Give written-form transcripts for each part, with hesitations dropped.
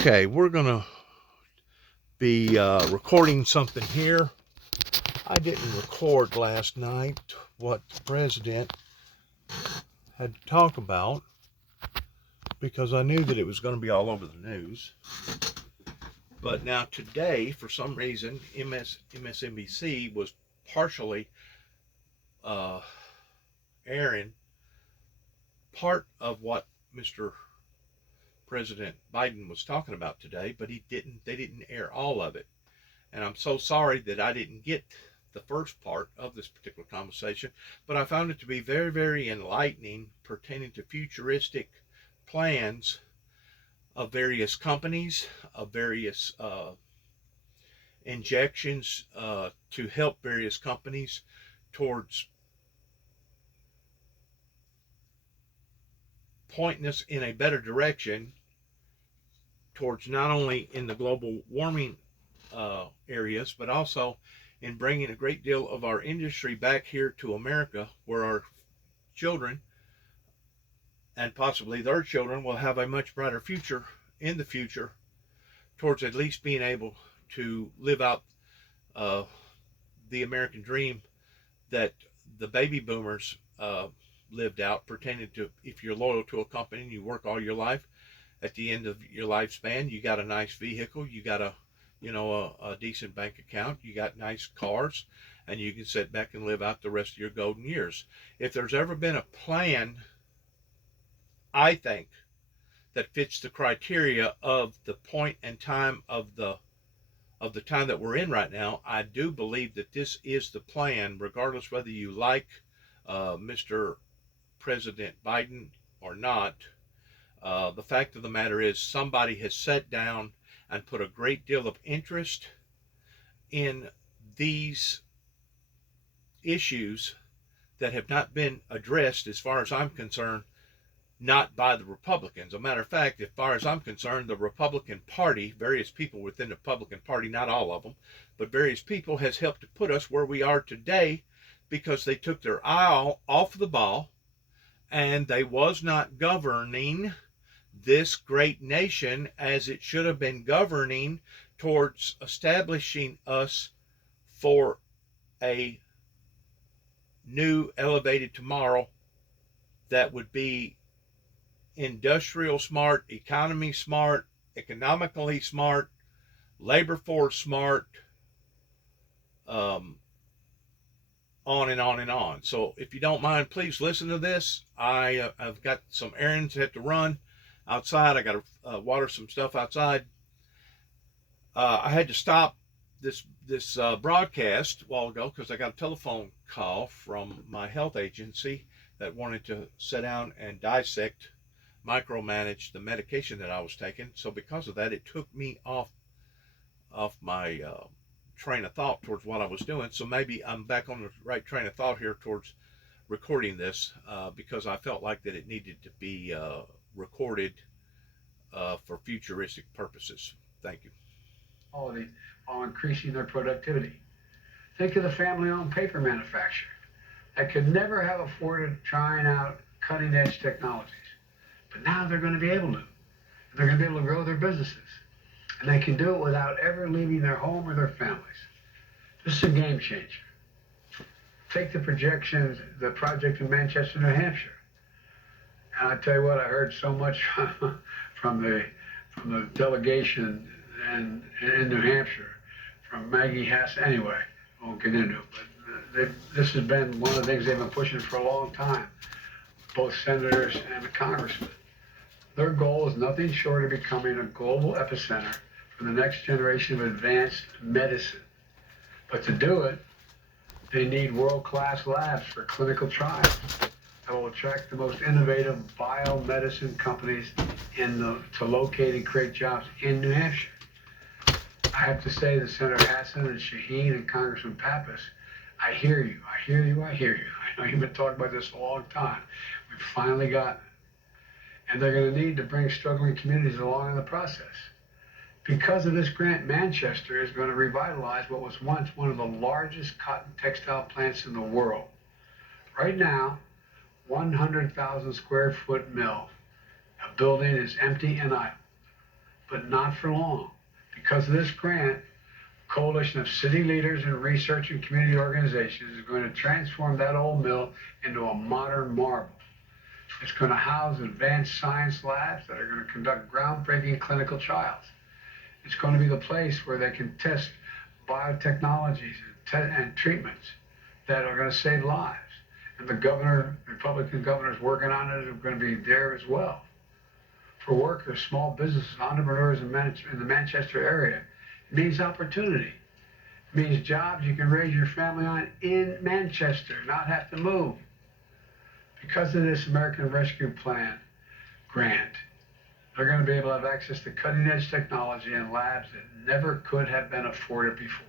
Okay, we're gonna be recording something here. I didn't record last night what the president had to talk about because I knew that it was going to be all over the news. But now today, for some reason, MSNBC was partially airing part of what Mr. President Biden was talking about today, but they didn't air all of it. And I'm so sorry that I didn't get the first part of this particular conversation, but I found it to be very, very enlightening pertaining to futuristic plans of various companies, of various injections to help various companies towards pointing us in a better direction towards not only in the global warming areas, but also in bringing a great deal of our industry back here to America, where our children and possibly their children will have a much brighter future in the future, towards at least being able to live out the American dream that the baby boomers lived out, pertaining to if you're loyal to a company and you work all your life, at the end of your lifespan, you got a nice vehicle, you got a decent bank account, you got nice cars, and you can sit back and live out the rest of your golden years. If there's ever been a plan, I think, that fits the criteria of the point and time of the time that we're in right now, I do believe that this is the plan, regardless whether you like Mr. President Biden or not. The fact of the matter is, somebody has sat down and put a great deal of interest in these issues that have not been addressed, as far as I'm concerned, not by the Republicans. A matter of fact, as far as I'm concerned, the Republican Party, various people within the Republican Party, not all of them, but various people, has helped to put us where we are today, because they took their eye off the ball and they was not governing this great nation as it should have been governing, towards establishing us for a new elevated tomorrow that would be industrial smart, economy smart, economically smart, labor force smart, on and on and on. So if you don't mind, please listen to this. I've got some errands I have to run outside. I got to water some stuff outside. I had to stop this broadcast a while ago because I got a telephone call from my health agency that wanted to sit down and dissect, micromanage the medication that I was taking. So because of that, it took me off my train of thought towards what I was doing. So maybe I'm back on the right train of thought here towards recording this, because I felt like that it needed to be recorded for futuristic purposes. Thank you. Quality while increasing their productivity. Think of the family-owned paper manufacturer that could never have afforded trying out cutting-edge technologies. But now they're going to be able to. They're going to be able to grow their businesses. And they can do it without ever leaving their home or their families. This is a game changer. Take the projections, the project in Manchester, New Hampshire. And I tell you what, I heard so much from the delegation in New Hampshire, from Maggie Hess. Anyway, I won't get into it, but this has been one of the things they've been pushing for a long time, both senators and the congressmen. Their goal is nothing short of becoming a global epicenter for the next generation of advanced medicine. But to do it, they need world-class labs for clinical trials that will attract the most innovative biomedicine companies to locate and create jobs in New Hampshire. I have to say to Senator Hassan and Shaheen and Congressman Pappas, I hear you, I hear you, I hear you. I know you've been talking about this a long time. We've finally gotten it. And they're going to need to bring struggling communities along in the process. Because of this grant, Manchester is going to revitalize what was once one of the largest cotton textile plants in the world. Right now, 100,000 square foot mill, a building is empty and idle. but not for long. Because of this grant, a coalition of city leaders and research and community organizations is going to transform that old mill into a modern marvel. It's going to house advanced science labs that are going to conduct groundbreaking clinical trials. It's going to be the place where they can test biotechnologies and treatments that are going to save lives. And the Republican governors working on it are going to be there as well. For workers, small businesses, entrepreneurs in the Manchester area, it means opportunity. It means jobs you can raise your family on in Manchester, not have to move. Because of this American Rescue Plan grant, they're going to be able to have access to cutting-edge technology and labs that never could have been afforded before.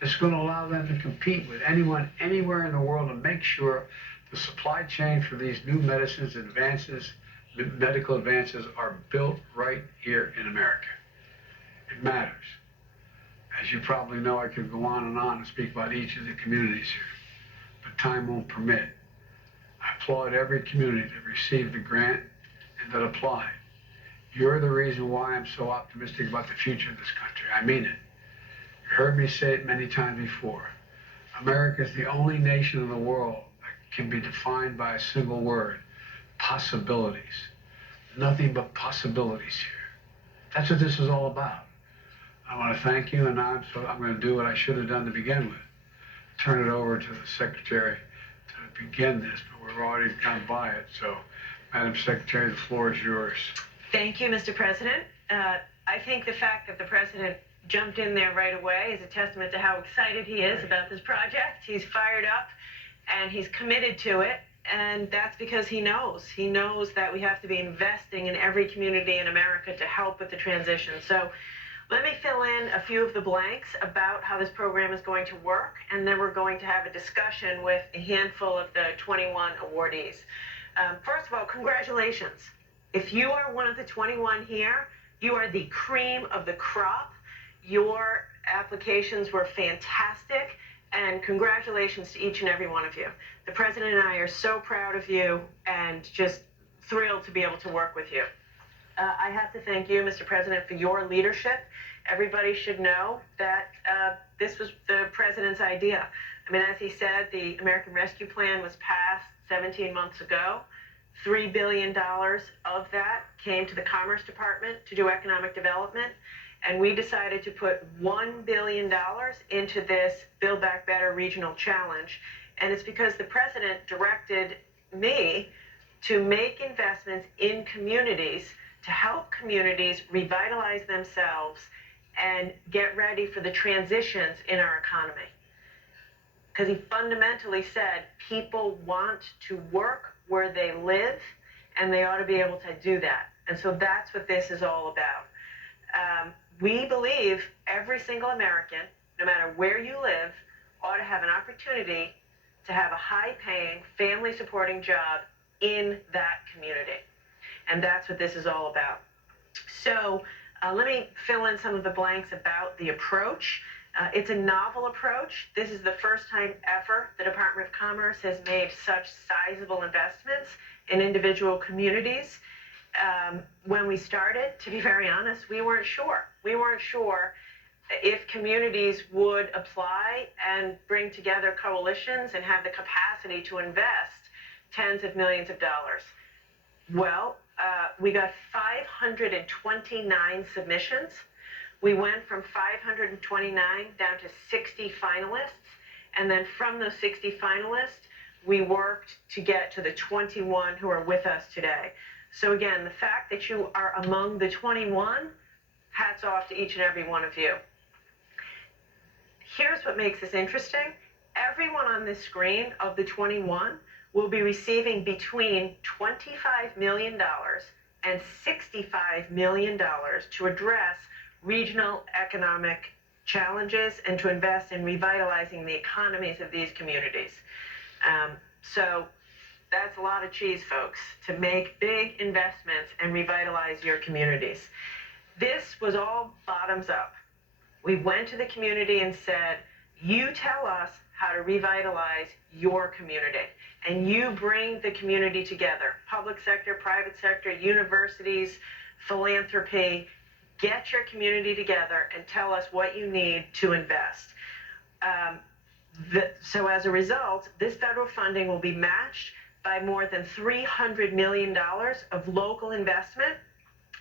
It's going to allow them to compete with anyone, anywhere in the world, and make sure the supply chain for these new medicines, medical advances are built right here in America. It matters. As you probably know, I could go on and speak about each of the communities here, but time won't permit. I applaud every community that received the grant and that applied. You're the reason why I'm so optimistic about the future of this country. I mean it. You heard me say it many times before. America is the only nation in the world that can be defined by a single word: possibilities. Nothing but possibilities here. That's what this is all about. I want to thank you, and I'm going to do what I should have done to begin with. Turn it over to the Secretary to begin this, but we're already gone by it. So, Madam Secretary, the floor is yours. Thank you, Mr. President. I think the fact that the President jumped in there right away is a testament to how excited he is about this project. He's fired up, and he's committed to it, and that's because he knows. He knows that we have to be investing in every community in America to help with the transition. So let me fill in a few of the blanks about how this program is going to work, and then we're going to have a discussion with a handful of the 21 awardees. First of all, congratulations. If you are one of the 21 here, you are the cream of the crop. Your applications were fantastic, and congratulations to each and every one of you. The President and I are so proud of you and just thrilled to be able to work with you. I have to thank you, Mr. President, for your leadership. Everybody should know that this was the President's idea. I mean, as he said, the American Rescue Plan was passed 17 months ago. $3 billion of that came to the Commerce Department to do economic development, and we decided to put $1 billion into this Build Back Better regional challenge. And it's because the President directed me to make investments in communities to help communities revitalize themselves and get ready for the transitions in our economy. Because he fundamentally said people want to work where they live, and they ought to be able to do that. And so that's what this is all about. We believe every single American, no matter where you live, ought to have an opportunity to have a high-paying, family-supporting job in that community. And that's what this is all about. So let me fill in some of the blanks about the approach. It's a novel approach. This is the first time ever the Department of Commerce has made such sizable investments in individual communities. When we started, to be very honest, we weren't sure. We weren't sure if communities would apply and bring together coalitions and have the capacity to invest tens of millions of dollars. Well, we got 529 submissions. We went from 529 down to 60 finalists, and then from those 60 finalists, we worked to get to the 21 who are with us today. So again, the fact that you are among the 21, hats off to each and every one of you. Here's what makes this interesting. Everyone on this screen of the 21 will be receiving between $25 million and $65 million to address regional economic challenges and to invest in revitalizing the economies of these communities. So that's a lot of cheese, folks, to make big investments and revitalize your communities. This was all bottoms up. We went to the community and said, you tell us how to revitalize your community, and you bring the community together, public sector, private sector, universities, philanthropy, get your community together and tell us what you need to invest. So as a result, this federal funding will be matched by more than $300 million of local investment,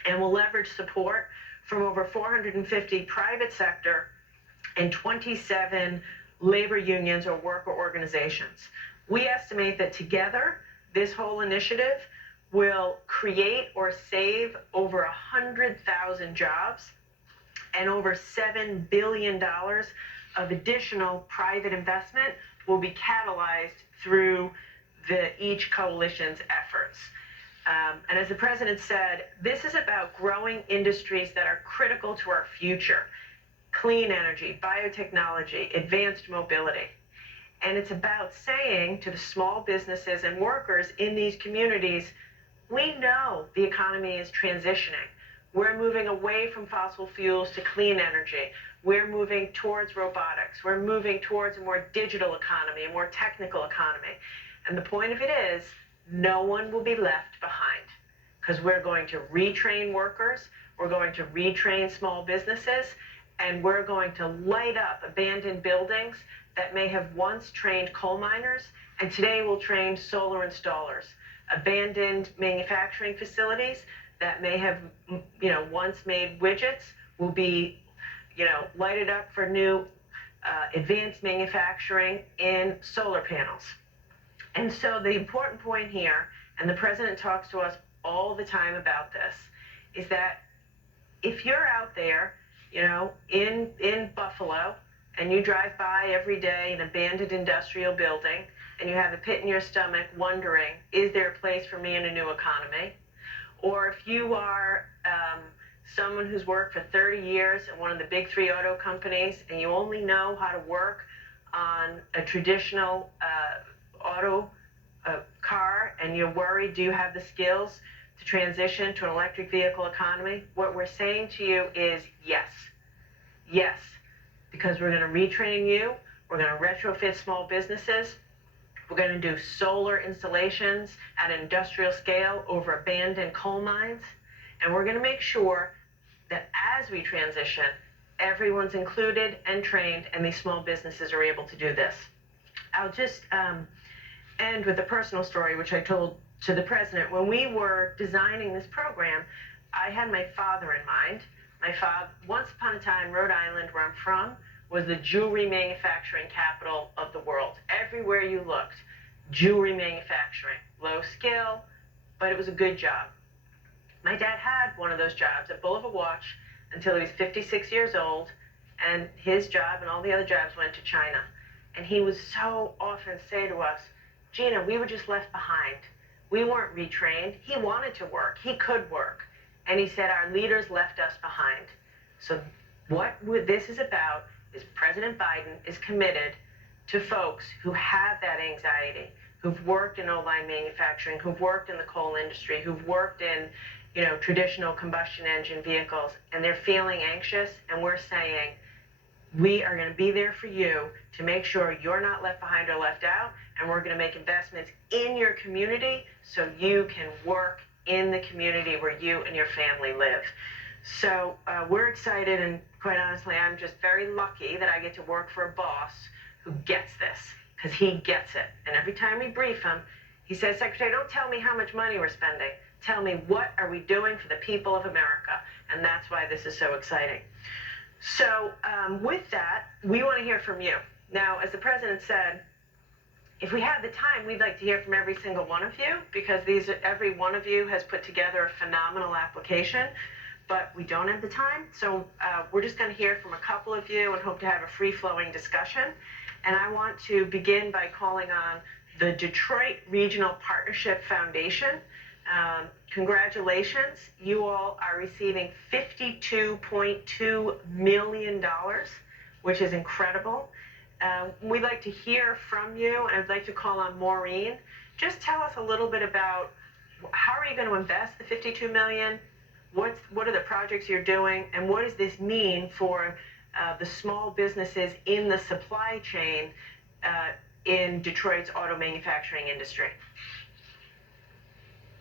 and will leverage support from over 450 private sector and 27 labor unions or worker organizations. We estimate that together, this whole initiative will create or save over 100,000 jobs and over $7 billion of additional private investment will be catalyzed through each coalition's efforts. And as the president said, this is about growing industries that are critical to our future: clean energy, biotechnology, advanced mobility. And it's about saying to the small businesses and workers in these communities, we know the economy is transitioning. We're moving away from fossil fuels to clean energy. We're moving towards robotics. We're moving towards a more digital economy, a more technical economy. And the point of it is, no one will be left behind, because we're going to retrain workers, we're going to retrain small businesses, and we're going to light up abandoned buildings that may have once trained coal miners and today will train solar installers. Abandoned manufacturing facilities that may have, once made widgets will be, lighted up for new advanced manufacturing in solar panels. And so the important point here, and the president talks to us all the time about this, is that if you're out there, in Buffalo, and you drive by every day an abandoned industrial building, and you have a pit in your stomach wondering, is there a place for me in a new economy? Or if you are someone who's worked for 30 years at one of the big three auto companies, and you only know how to work on a traditional auto car, and you're worried, do you have the skills to transition to an electric vehicle economy? What we're saying to you is yes. Yes, because we're going to retrain you, we're going to retrofit small businesses, we're going to do solar installations at an industrial scale over abandoned coal mines, and we're going to make sure that as we transition, everyone's included and trained, and these small businesses are able to do this. I'll just end with a personal story, which I told to the president. When we were designing this program, I had my father in mind. My father, once upon a time, Rhode Island, where I'm from, was the jewelry manufacturing capital of the world. Everywhere you looked, jewelry manufacturing. Low skill, but it was a good job. My dad had one of those jobs at Bulova Watch until he was 56 years old, and his job and all the other jobs went to China. And he would so often say to us, Gina, we were just left behind. We weren't retrained. He wanted to work. He could work. And he said, our leaders left us behind. So what this is about is President Biden is committed to folks who have that anxiety, who've worked in O-line manufacturing, who've worked in the coal industry, who've worked in, traditional combustion engine vehicles, and they're feeling anxious. And we're saying, we are going to be there for you to make sure you're not left behind or left out, and we're going to make investments in your community so you can work in the community where you and your family live. So we're excited, and quite honestly, I'm just very lucky that I get to work for a boss who gets this, because he gets it. And every time we brief him, he says, Secretary, don't tell me how much money we're spending. Tell me, what are we doing for the people of America? And that's why this is so exciting. So with that, we want to hear from you. Now, as the president said, if we have the time, we'd like to hear from every single one of you, because every one of you has put together a phenomenal application, but we don't have the time. So we're just going to hear from a couple of you and hope to have a free-flowing discussion. And I want to begin by calling on the Detroit Regional Partnership Foundation. Congratulations. You all are receiving $52.2 million, which is incredible. We'd like to hear from you, and I'd like to call on Maureen. Just tell us a little bit about how are you going to invest the $52 million? What are the projects you're doing, and what does this mean for the small businesses in the supply chain in Detroit's auto manufacturing industry?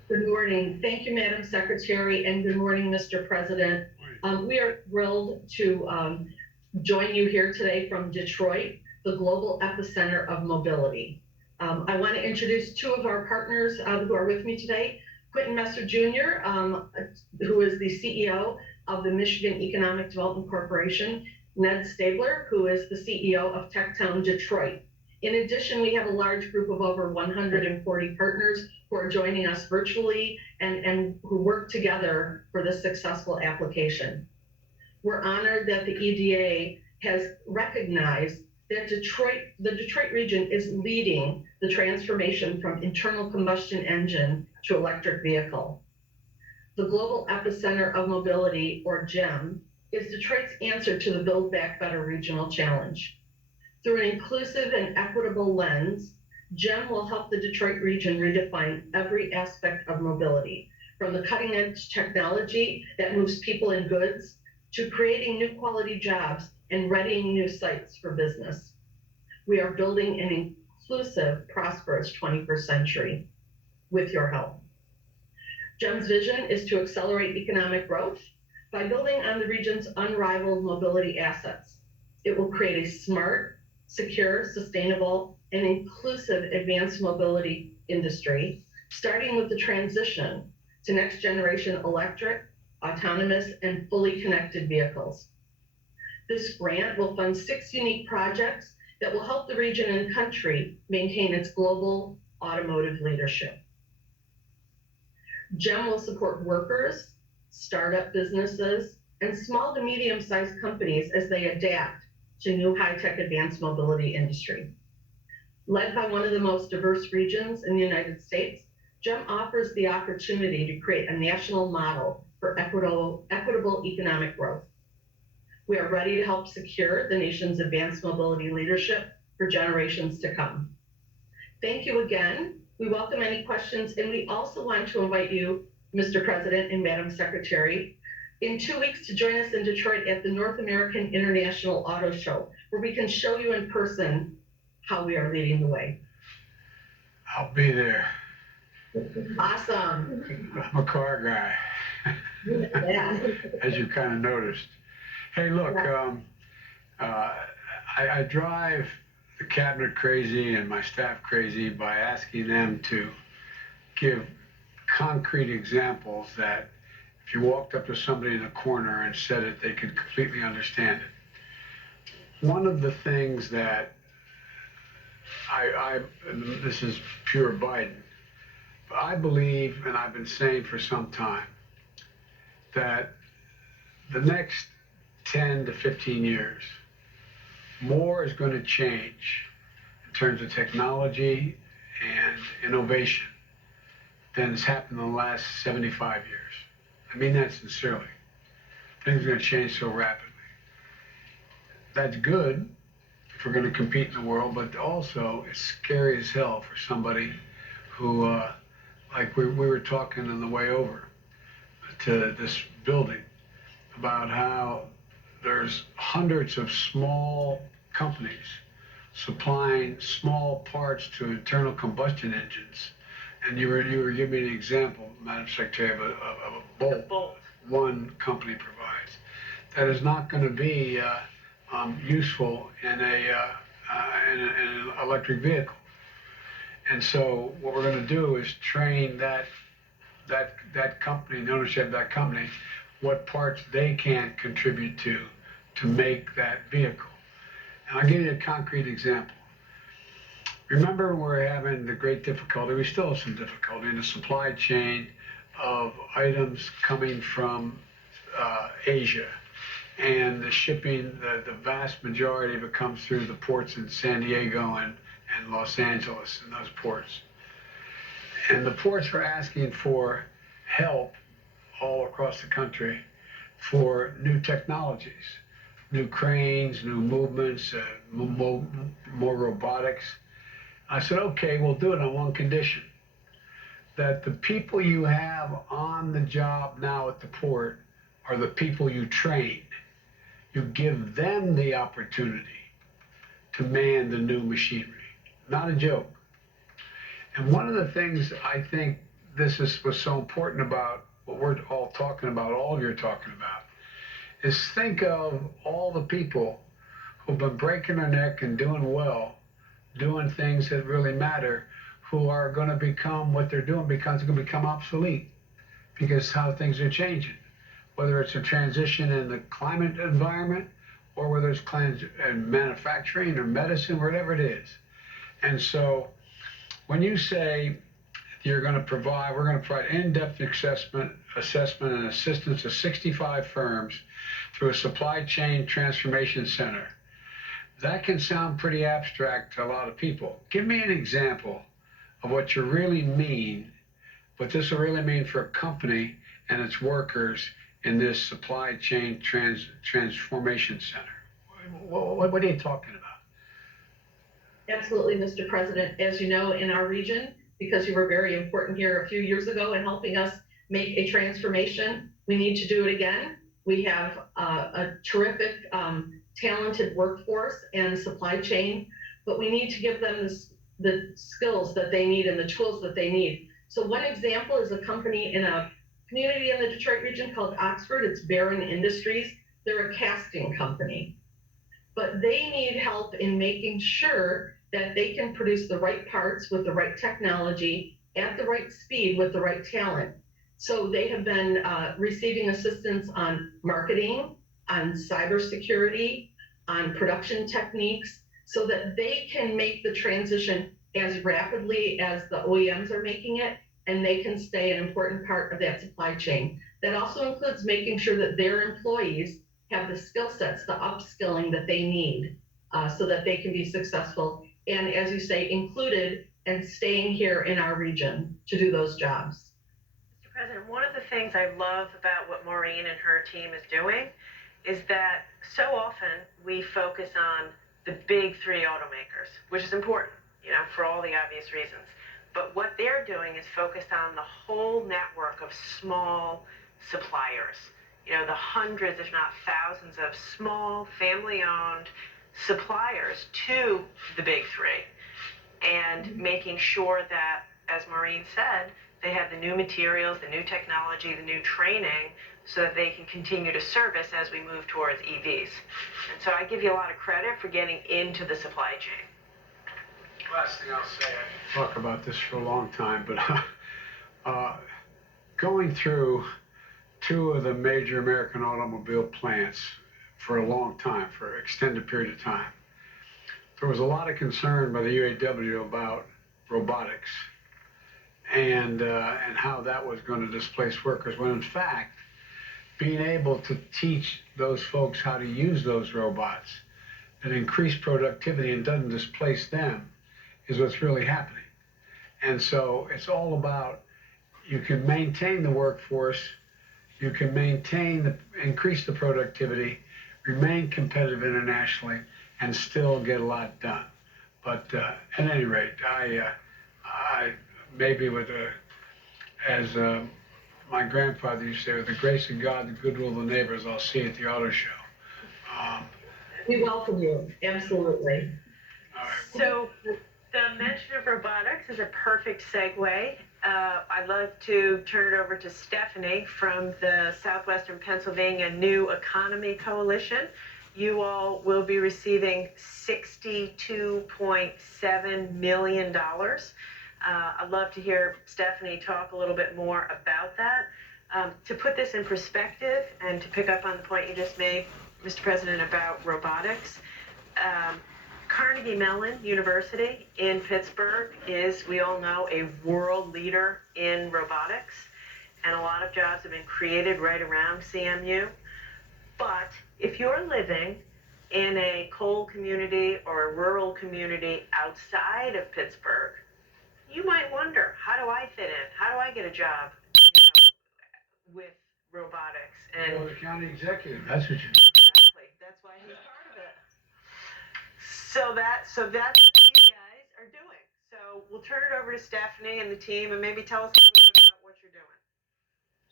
Good morning. Thank you, Madam Secretary, and good morning, Mr. President. We are thrilled to join you here today from Detroit, the global epicenter of mobility. I want to introduce two of our partners who are with me today. Quentin Messer Jr., who is the CEO of the Michigan Economic Development Corporation, Ned Stabler, who is the CEO of Techtown Detroit. In addition, we have a large group of over 140 partners who are joining us virtually and who work together for this successful application. We're honored that the EDA has recognized that the Detroit region is leading the transformation from internal combustion engine to electric vehicle. The Global Epicenter of Mobility, or GEM, is Detroit's answer to the Build Back Better regional challenge. Through an inclusive and equitable lens, GEM will help the Detroit region redefine every aspect of mobility, from the cutting edge technology that moves people and goods to creating new quality jobs and readying new sites for business. We are building an inclusive, prosperous 21st century with your help. GEM's vision is to accelerate economic growth by building on the region's unrivaled mobility assets. It will create a smart, secure, sustainable, and inclusive advanced mobility industry, starting with the transition to next generation electric, autonomous, and fully connected vehicles. This grant will fund 6 unique projects that will help the region and country maintain its global automotive leadership. GEM will support workers, startup businesses, and small to medium-sized companies as they adapt to new high-tech advanced mobility industry. Led by one of the most diverse regions in the United States, GEM offers the opportunity to create a national model for equitable economic growth. We are ready to help secure the nation's advanced mobility leadership for generations to come. Thank you again. We welcome any questions, and we also want to invite you, Mr. President and Madam Secretary, in 2 weeks to join us in Detroit at the North American International Auto Show, where we can show you in person how we are leading the way. I'll be there. Awesome. I'm a car guy, Yeah. as you kind of noticed. Hey, look, I drive the cabinet crazy and my staff crazy by asking them to give concrete examples that if you walked up to somebody in a corner and said it, they could completely understand it. One of the things that and this is pure Biden, but I believe, and I've been saying for some time, that the next 10 to 15 years, more is going to change in terms of technology and innovation than has happened in the last 75 years. I mean that sincerely. Things are going to change so rapidly. That's good if we're going to compete in the world, but also it's scary as hell for somebody who, like we were talking on the way over to this building about how there's hundreds of small companies supplying small parts to internal combustion engines. And you were giving me an example, Madam Secretary, of a bolt one company provides that is not going to be useful in an electric vehicle. And so what we're going to do is train that company, the ownership of that company, what parts they can contribute to make that vehicle. And I'll give you a concrete example. Remember, we're having the great difficulty, we still have some difficulty in the supply chain of items coming from Asia. And the shipping, the vast majority of it comes through the ports in San Diego and Los Angeles and those ports. And the ports are asking for help all across the country for new technologies, new cranes, new movements, more robotics. I said, okay, we'll do it on one condition, that the people you have on the job now at the port are the people you train. You give them the opportunity to man the new machinery. Not a joke. And one of the things I think was so important about what we're all talking about, all of you are talking about, is think of all the people who've been breaking their neck and doing well, doing things that really matter, who are going to become what they're doing becomes going to become obsolete because how things are changing. Whether it's a transition in the climate environment or whether it's in manufacturing or medicine, whatever it is. And so when you say we're going to provide in-depth assessment and assistance to 65 firms through a supply chain transformation center. That can sound pretty abstract to a lot of people. Give me an example of what you really mean, what this will really mean for a company and its workers in this supply chain transformation center. What are you talking about? Absolutely, Mr. President. As you know, in our region, because you were very important here a few years ago in helping us make a transformation, we need to do it again. We have a terrific, talented workforce and supply chain, but we need to give them the skills that they need and the tools that they need. So one example is a company in a community in the Detroit region called Oxford. It's Barron Industries. They're a casting company, but they need help in making sure that they can produce the right parts with the right technology at the right speed with the right talent. So they have been receiving assistance on marketing, on cybersecurity, on production techniques, so that they can make the transition as rapidly as the OEMs are making it, and they can stay an important part of that supply chain. That also includes making sure that their employees have the skill sets, the upskilling that they need so that they can be successful. And as you say, included and staying here in our region to do those jobs. Mr. President, one of the things I love about what Maureen and her team is doing is that so often we focus on the big three automakers, which is important, for all the obvious reasons. But what they're doing is focused on the whole network of small suppliers. The hundreds, if not thousands, of small, family-owned suppliers to the big three, and making sure that, as Maureen said, they have the new materials, the new technology, the new training, so that they can continue to service as we move towards EVs. And so I give you a lot of credit for getting into the supply chain. Last thing I'll say, I can talk about this for a long time, but going through two of the major American automobile plants for a long time, for an extended period of time, there was a lot of concern by the UAW about robotics and how that was going to displace workers, when in fact, being able to teach those folks how to use those robots and increase productivity and doesn't displace them is what's really happening. And so it's all about, you can maintain the workforce, you can increase the productivity, remain competitive internationally, and still get a lot done. But at any rate, I maybe as my grandfather used to say, with the grace of God, the goodwill of the neighbors, I'll see you at the auto show. We welcome you, absolutely. All right. So the mention of robotics is a perfect segue. I'd love to turn it over to Stephanie from the Southwestern Pennsylvania New Economy Coalition. You all will be receiving $62.7 million. I'd love to hear Stephanie talk a little bit more about that. To put this in perspective and to pick up on the point you just made, Mr. President, about robotics, Carnegie Mellon University in Pittsburgh is, we all know, a world leader in robotics, and a lot of jobs have been created right around CMU. But if you're living in a coal community or a rural community outside of Pittsburgh, you might wonder, how do I fit in? How do I get a job with robotics? And well, the county executive, that's what you. Exactly. That's why he's part of it. So that's what these guys are doing. So we'll turn it over to Stephanie and the team, and maybe tell us a little bit about what you're doing.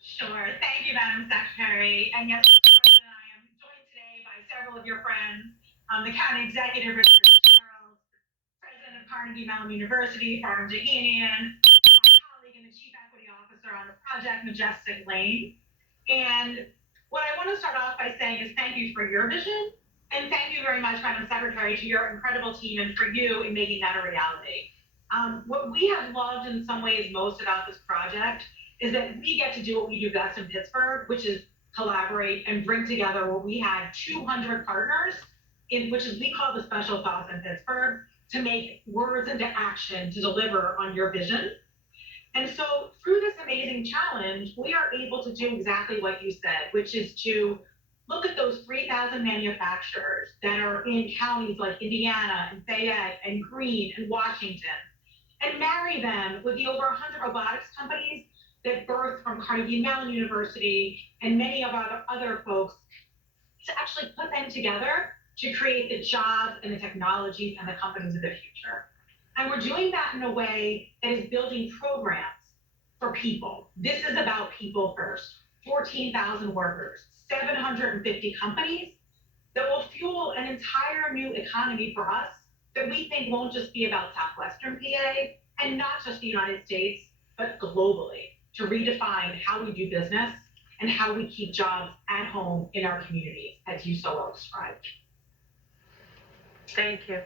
Sure. Thank you, Madam Secretary. And yes, Mr. President, I am joined today by several of your friends, the County Executive, Richard Sherrill, President of Carnegie Mellon University, Farnham Jahanian, and my colleague and the Chief Equity Officer on the project, Majestic Lane. And What I want to start off by saying is thank you for your vision, and thank you very much, Madam Secretary, to your incredible team and for you in making that a reality. What we have loved in some ways most about this project is that we get to do what we do best in Pittsburgh, which is collaborate and bring together what we had 200 partners in, which is we call the special sauce in Pittsburgh, to make words into action to deliver on your vision. And so through this amazing challenge, we are able to do exactly what you said, which is to look at those 3,000 manufacturers that are in counties like Indiana and Fayette and Greene and Washington, and marry them with the over 100 robotics companies that birthed from Carnegie Mellon University and many of our other folks, to actually put them together to create the jobs and the technologies and the companies of the future. And we're doing that in a way that is building programs for people. This is about people first. 14,000 workers, 750 companies that will fuel an entire new economy for us that we think won't just be about Southwestern PA and not just the United States, but globally, to redefine how we do business and how we keep jobs at home in our communities, as you so well described. Thank you.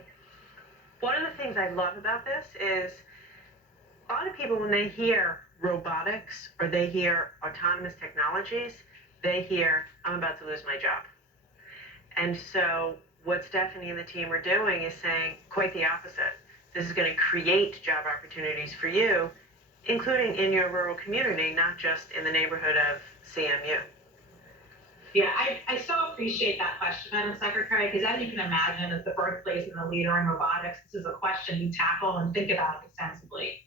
One of the things I love about this is a lot of people, when they hear robotics or they hear autonomous technologies, they hear, I'm about to lose my job. And so what Stephanie and the team are doing is saying quite the opposite. This is going to create job opportunities for you, including in your rural community, not just in the neighborhood of CMU. Yeah, I so appreciate that question, Madam Secretary, because as you can imagine, as the birthplace and the leader in robotics, this is a question we tackle and think about extensively.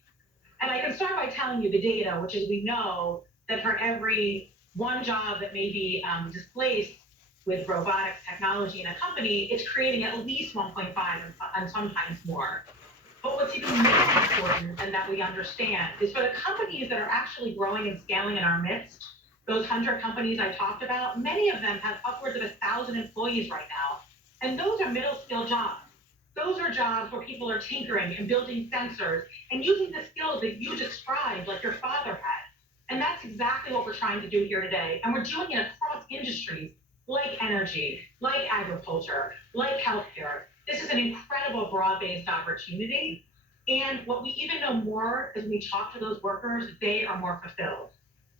And I can start by telling you the data, which is we know that for every one job that may be displaced with robotics technology in a company, it's creating at least 1.5 and sometimes more. But what's even more important, and that we understand, is for the companies that are actually growing and scaling in our midst, those 100 companies I talked about, many of them have upwards of 1,000 employees right now. And those are middle skill jobs. Those are jobs where people are tinkering and building sensors and using the skills that you described, like your father had. And that's exactly what we're trying to do here today. And we're doing it across industries like energy, like agriculture, like healthcare. This is an incredible broad-based opportunity. And what we even know more is when we talk to those workers, they are more fulfilled.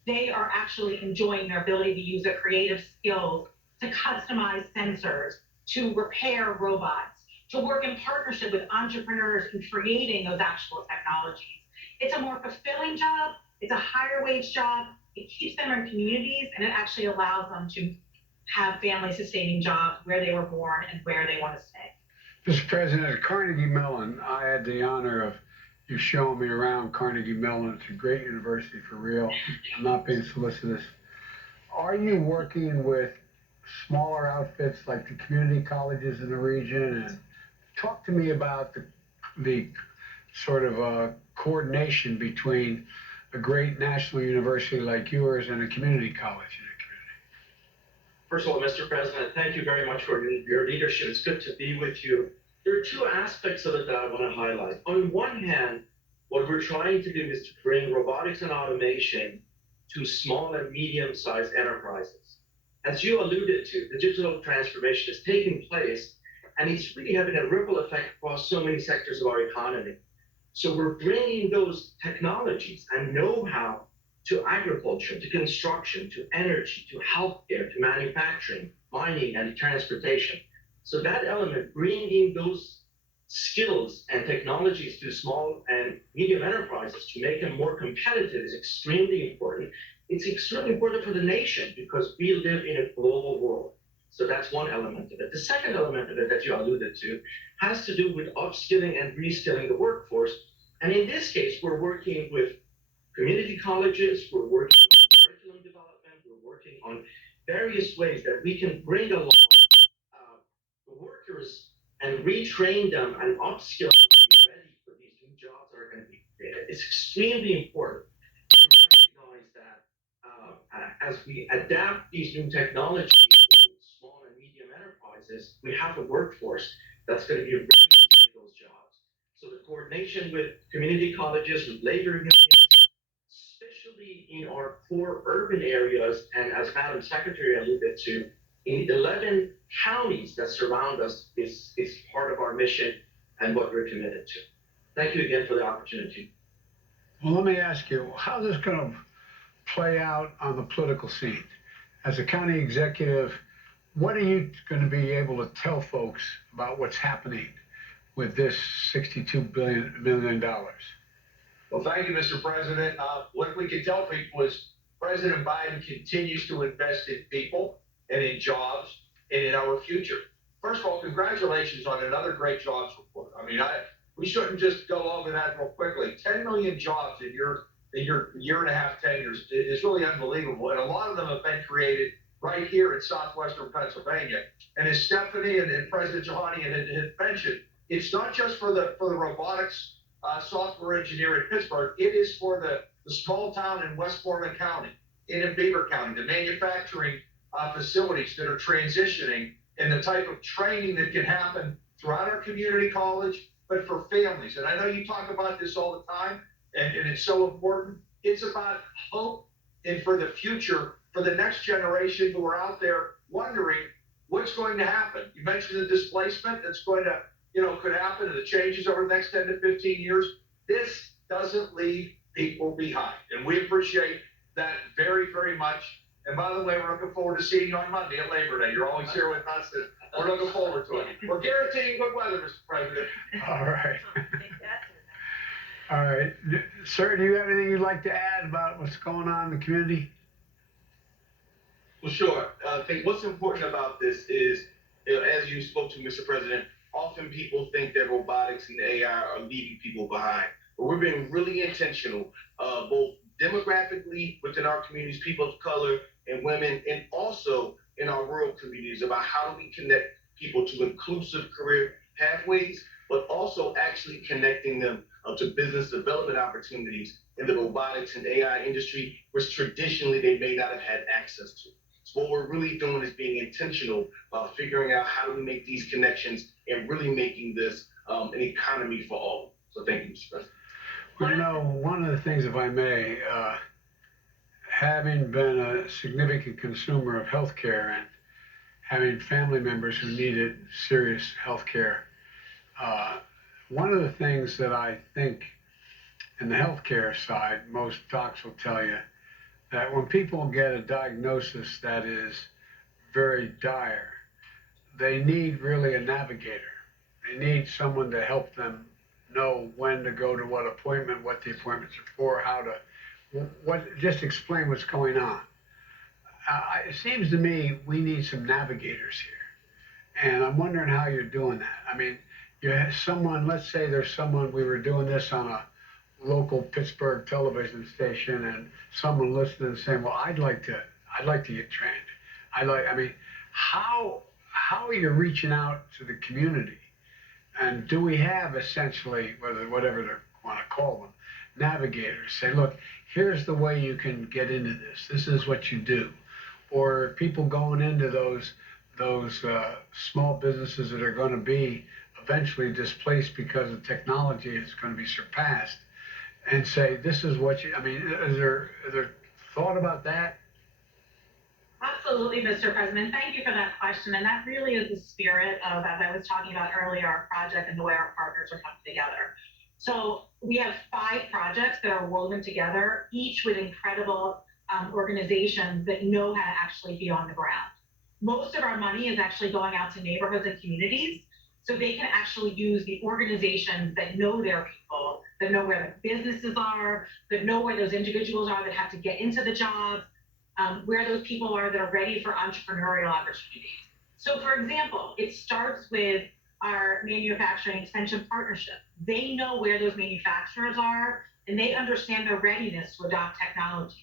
They are actually enjoying their ability to use their creative skills to customize sensors, to repair robots, to work in partnership with entrepreneurs in creating those actual technologies. It's a more fulfilling job. It's a higher wage job. It keeps them in communities, and it actually allows them to have family sustaining jobs where they were born and where they want to stay. Mr. President, at Carnegie Mellon, I had the honor of you showing me around Carnegie Mellon. It's a great university for real. I'm not being solicitous. Are you working with smaller outfits like the community colleges in the region? And talk to me about the sort of coordination between a great national university like yours and a community college in a community. First of all, Mr. President, thank you very much for your leadership. It's good to be with you. There are two aspects of it that I want to highlight. On one hand, what we're trying to do is to bring robotics and automation to small and medium-sized enterprises. As you alluded to, the digital transformation is taking place, and it's really having a ripple effect across so many sectors of our economy. So we're bringing those technologies and know-how to agriculture, to construction, to energy, to healthcare, to manufacturing, mining, and transportation. So that element, bringing those skills and technologies to small and medium enterprises to make them more competitive is extremely important. It's extremely important for the nation because we live in a global world. So that's one element of it. The second element of it that you alluded to has to do with upskilling and reskilling the workforce. And in this case, we're working with community colleges, we're working on curriculum development, we're working on various ways that we can bring along the workers and retrain them and upskill them to be ready for these new jobs that are going to be created. It's extremely important to recognize that as we adapt these new technologies in small and medium enterprises, we have a workforce that's going to be ready to take those jobs. So the coordination with community colleges, with labor unions, especially especially in our core urban areas, and as Madam Secretary alluded to, in 11 counties that surround us is part of our mission and what we're committed to. Thank you again for the opportunity. Well, let me ask you, how's this going to play out on the political scene? As a county executive, what are you going to be able to tell folks about what's happening with this $62 million? Well, thank you, Mr. President. What we can tell people is President Biden continues to invest in people and in jobs and in our future. First of all, congratulations on another great jobs report. I mean, we shouldn't just go over that real quickly. 10 million jobs in your year and a half tenures is really unbelievable, and a lot of them have been created right here in southwestern Pennsylvania. And as Stephanie and President Johanny had mentioned, it's not just for the robotics software engineer in Pittsburgh. It is for the small town in Westmoreland County, in Beaver County, the manufacturing facilities that are transitioning, and the type of training that can happen throughout our community college, but for families. And I know you talk about this all the time, and it's so important. It's about hope and for the future, for the next generation who are out there wondering what's going to happen. You mentioned the displacement that's going to, could happen, and the changes over the next 10 to 15 years. This doesn't leave people behind. And we appreciate that very, very much. And by the way, we're looking forward to seeing you on Monday at Labor Day. You're always here with us, and we're looking forward to it. We're guaranteeing good weather, Mr. President. All right. All right. Sir, do you have anything you'd like to add about what's going on in the community? Well, sure. I think what's important about this is, as you spoke to, Mr. President, often people think that robotics and AI are leaving people behind. But we're being really intentional, both demographically within our communities, people of color and women, and also in our rural communities, about how do we connect people to inclusive career pathways, but also actually connecting them to business development opportunities in the robotics and AI industry, which traditionally they may not have had access to. So what we're really doing is being intentional about figuring out how do we make these connections and really making this an economy for all. So thank you, Mr. President. Well, one of the things, if I may, having been a significant consumer of healthcare and having family members who needed serious healthcare, one of the things that I think in the healthcare side, most docs will tell you that when people get a diagnosis that is very dire, they need really a navigator. They need someone to help them know when to go to what appointment, what the appointments are for, how to, just explain what's going on. It seems to me we need some navigators here. And I'm wondering how you're doing that. I mean, you have someone, let's say there's someone, we were doing this on a local Pittsburgh television station, and someone listening and saying, well, I'd like to get trained. How are you reaching out to the community? And do we have essentially, whatever they want to call them, navigators? Say, look, here's the way you can get into this. This is what you do. Or people going into those small businesses that are going to be eventually displaced because the technology is going to be surpassed, and say, this is what you, is there thought about that? Absolutely, Mr. President. Thank you for that question. And that really is the spirit of, as I was talking about earlier, our project and the way our partners are coming together. So we have 5 projects that are woven together, each with incredible organizations that know how to actually be on the ground. Most of our money is actually going out to neighborhoods and communities, so they can actually use the organizations that know their people, that know where the businesses are, that know where those individuals are that have to get into the jobs, where those people are that are ready for entrepreneurial opportunities. So for example, it starts with our manufacturing extension partnership. They know where those manufacturers are, and they understand their readiness to adopt technologies.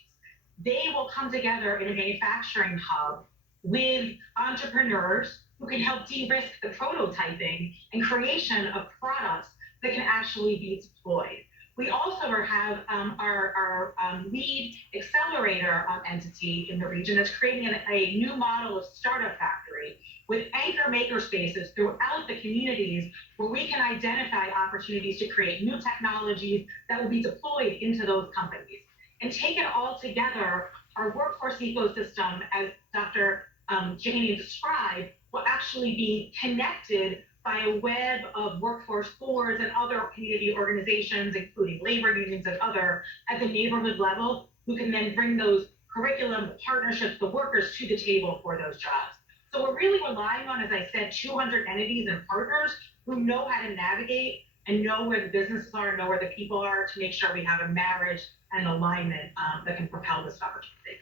They will come together in a manufacturing hub with entrepreneurs who can help de-risk the prototyping and creation of products that can actually be deployed. We also have our lead accelerator entity in the region that's creating a new model of startup factory with anchor maker spaces throughout the communities where we can identify opportunities to create new technologies that will be deployed into those companies. And taken all together, our workforce ecosystem, as Dr. Janey described, will actually be connected by a web of workforce boards and other community organizations, including labor unions and other, at the neighborhood level, who can then bring those curriculum, the partnerships, the workers to the table for those jobs. So we're really relying on, as I said, 200 entities and partners who know how to navigate and know where the businesses are and know where the people are to make sure we have a marriage and alignment that can propel this opportunity.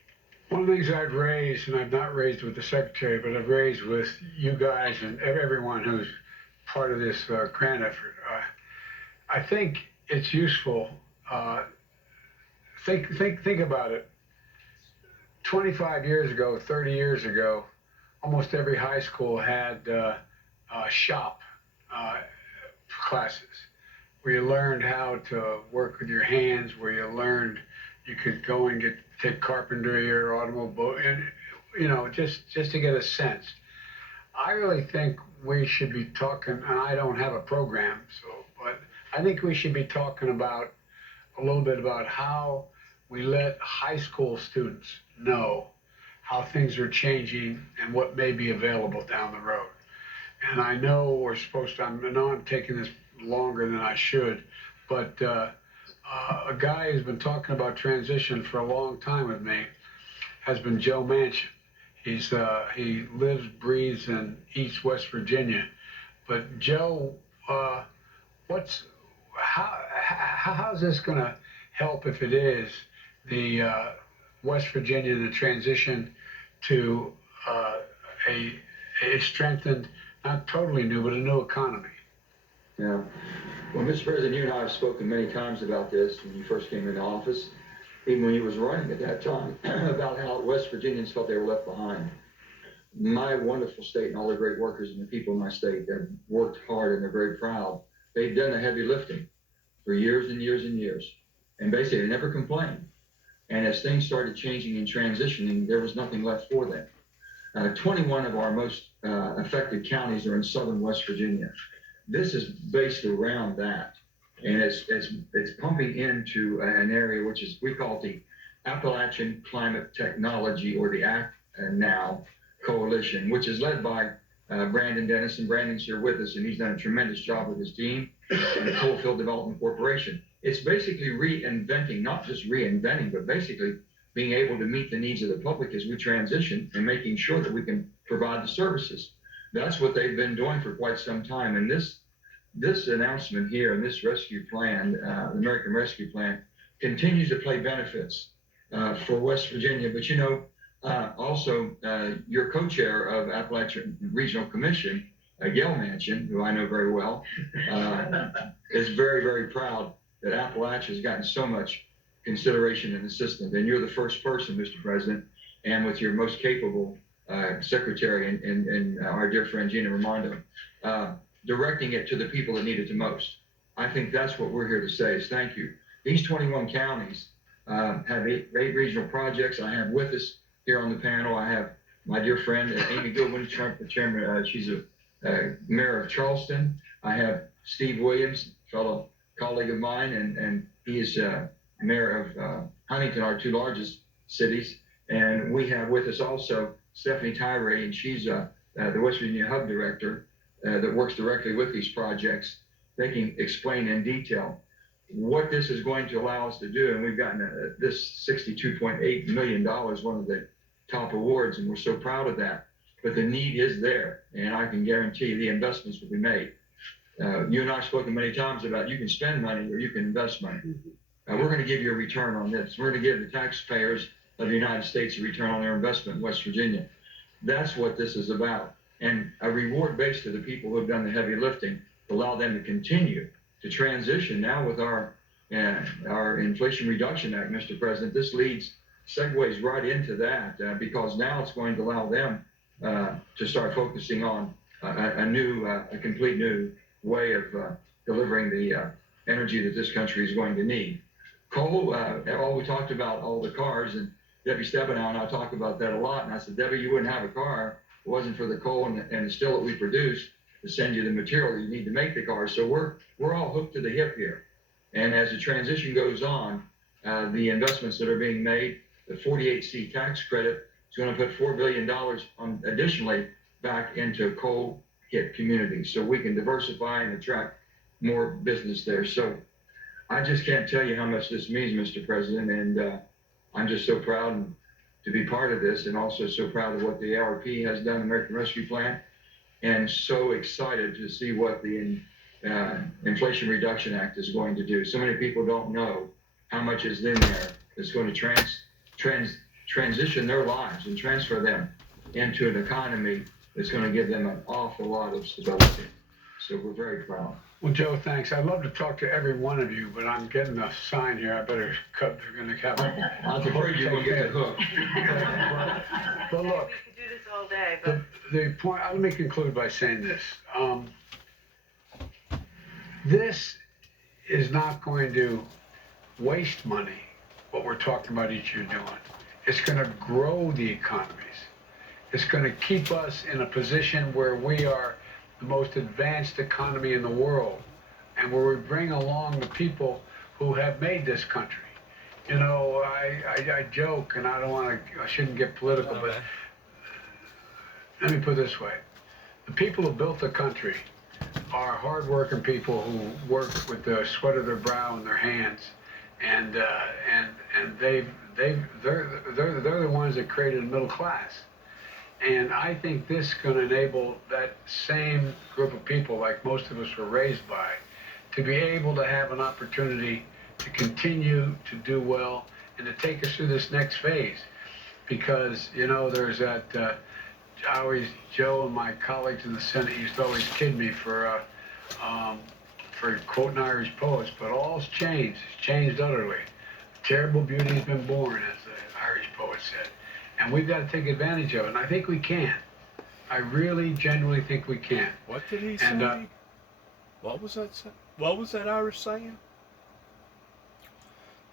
One of the things I've raised, and I've not raised with the secretary, but I've raised with you guys and everyone who's part of this grant effort, I think it's useful. Think about it. 25 years ago, 30 years ago, almost every high school had shop classes where you learned how to work with your hands, where you learned you could go and take carpentry or automobile, and just to get a sense. I really think we should be talking, and I don't have a program, but I think we should be talking about a little bit about how we let high school students know how things are changing and what may be available down the road. And I know we're supposed to, I know I'm taking this longer than I should, but a guy who's been talking about transition for a long time with me has been Joe Manchin. He lives, breathes in East West Virginia. But Joe, how's this going to help, if it is, the West Virginia, the transition to a strengthened, not totally new, but a new economy? Yeah. Well, Mr. President, you and I have spoken many times about this when you first came into office, even when you was running at that time, about how West Virginians felt they were left behind. My wonderful state and all the great workers and the people in my state that worked hard and they're very proud, they've done the heavy lifting for years and years and years. And basically, they never complained. And as things started changing and transitioning, there was nothing left for them. 21 of our most affected counties are in southern West Virginia. This is based around that, and it's pumping into an area which is, we call it the Appalachian Climate Technology, or the Act Now Coalition, which is led by Brandon Dennis, and Brandon's here with us, and he's done a tremendous job with his team and the Coalfield Development Corporation. It's basically reinventing, not just reinventing, but basically being able to meet the needs of the public as we transition and making sure that we can provide the services. That's what they've been doing for quite some time. And this announcement here and this rescue plan, the American Rescue Plan, continues to play benefits for West Virginia. But also your co-chair of Appalachian Regional Commission, Gail Manchin, who I know very well, is very, very proud that Appalachia has gotten so much consideration and assistance. And you're the first person, Mr. President, and with your most capable secretary and our dear friend Gina Raimondo, directing it to the people that need it the most. I think that's what we're here to say is thank you. These 21 counties have eight regional projects. I have with us here on the panel, I have my dear friend Amy Goodwin, chairman, she's a mayor of Charleston. I have Steve Williams, fellow colleague of mine, and he is mayor of Huntington, our two largest cities. And we have with us also Stephanie Tyree, and she's the West Virginia Hub Director that works directly with these projects. They can explain in detail what this is going to allow us to do. And we've gotten this $62.8 million, one of the top awards, and we're so proud of that. But the need is there, and I can guarantee the investments will be made. You and I have spoken many times about you can spend money or you can invest money. We're going to give you a return on this. We're going to give the taxpayers of the United States a return on their investment in West Virginia. That's what this is about. And a reward base to the people who have done the heavy lifting to allow them to continue to transition. Now with our Inflation Reduction Act, Mr. President, this segues right into that because now it's going to allow them to start focusing on a complete new way of delivering the energy that this country is going to need. Coal, all we talked about, all the cars, and Debbie Stabenow and I talk about that a lot. And I said, Debbie, you wouldn't have a car if it wasn't for the coal and the steel that we produce to send you the material you need to make the cars. So we're all hooked to the hip here. And as the transition goes on, the investments that are being made. The 48C tax credit is going to put $4 billion additionally back into coal hit communities, so we can diversify and attract more business there. So I just can't tell you how much this means, Mr. President, and I'm just so proud to be part of this, and also so proud of what the ARP has done, American Rescue Plan, and so excited to see what the Inflation Reduction Act is going to do. So many people don't know how much is in there that's going to transition their lives and transfer them into an economy that's going to give them an awful lot of stability. So we're very proud. Well, Joe, thanks. I'd love to talk to every one of you, but I'm getting a sign here. I better cut. They're going to have a... I was afraid you were going to get the hook. But look, We could do this all day, but the point, let me conclude by saying this. This is not going to waste money, what we're talking about each year doing. It's going to grow the economies. It's going to keep us in a position where we are the most advanced economy in the world, and where we bring along the people who have made this country. You know, I joke, and I shouldn't get political, but let me put it this way. The people who built the country are hardworking people who work with the sweat of their brow and their hands, and they're the ones that created a middle class. And I think this is going to enable that same group of people, like most of us were raised by, to be able to have an opportunity to continue to do well and to take us through this next phase. Because, you know, there's that, Joe and my colleagues in the Senate used to always kid me for quoting Irish poets, but all's changed. It's changed utterly. Terrible beauty has been born, as the Irish poet said. And we've got to take advantage of it, and I think we can. I really, genuinely think we can. What did he say? What was that? What was that Irish saying?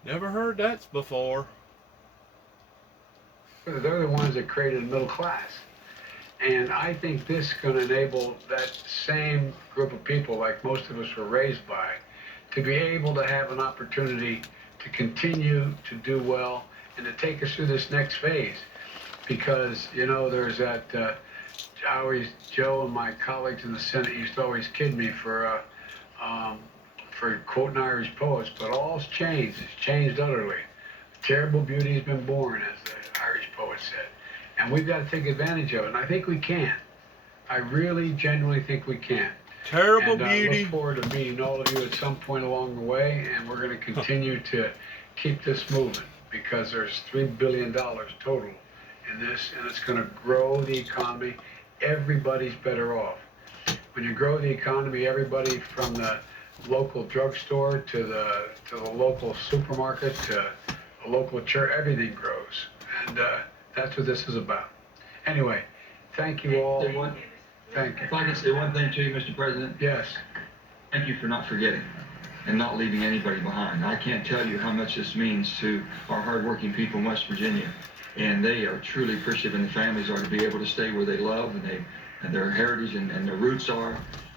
Never heard that before. They're the ones that created a middle class. And I think this is going to enable that same group of people, like most of us were raised by, to be able to have an opportunity to continue to do well and to take us through this next phase. Because, you know, there's that, Joe and my colleagues in the Senate used to always kid me for quoting Irish poets, but all's changed. It's changed utterly. Terrible beauty has been born, as the Irish poet said. And we've got to take advantage of it, and I think we can. I really, genuinely think we can. Terrible beauty. I look forward to meeting all of you at some point along the way, and we're going to continue to keep this moving, because there's $3 billion total in this, and it's going to grow the economy. Everybody's better off. When you grow the economy, everybody from the local drugstore to the local supermarket to a local church, everything grows. And that's what this is about. Anyway, thank you all. Thank you. If I can say one thing to you, Mr. President. Yes. Thank you for not forgetting and not leaving anybody behind. I can't tell you how much this means to our hardworking people in West Virginia. And they are truly appreciative, and the families are, to be able to stay where they love and their heritage and their roots are.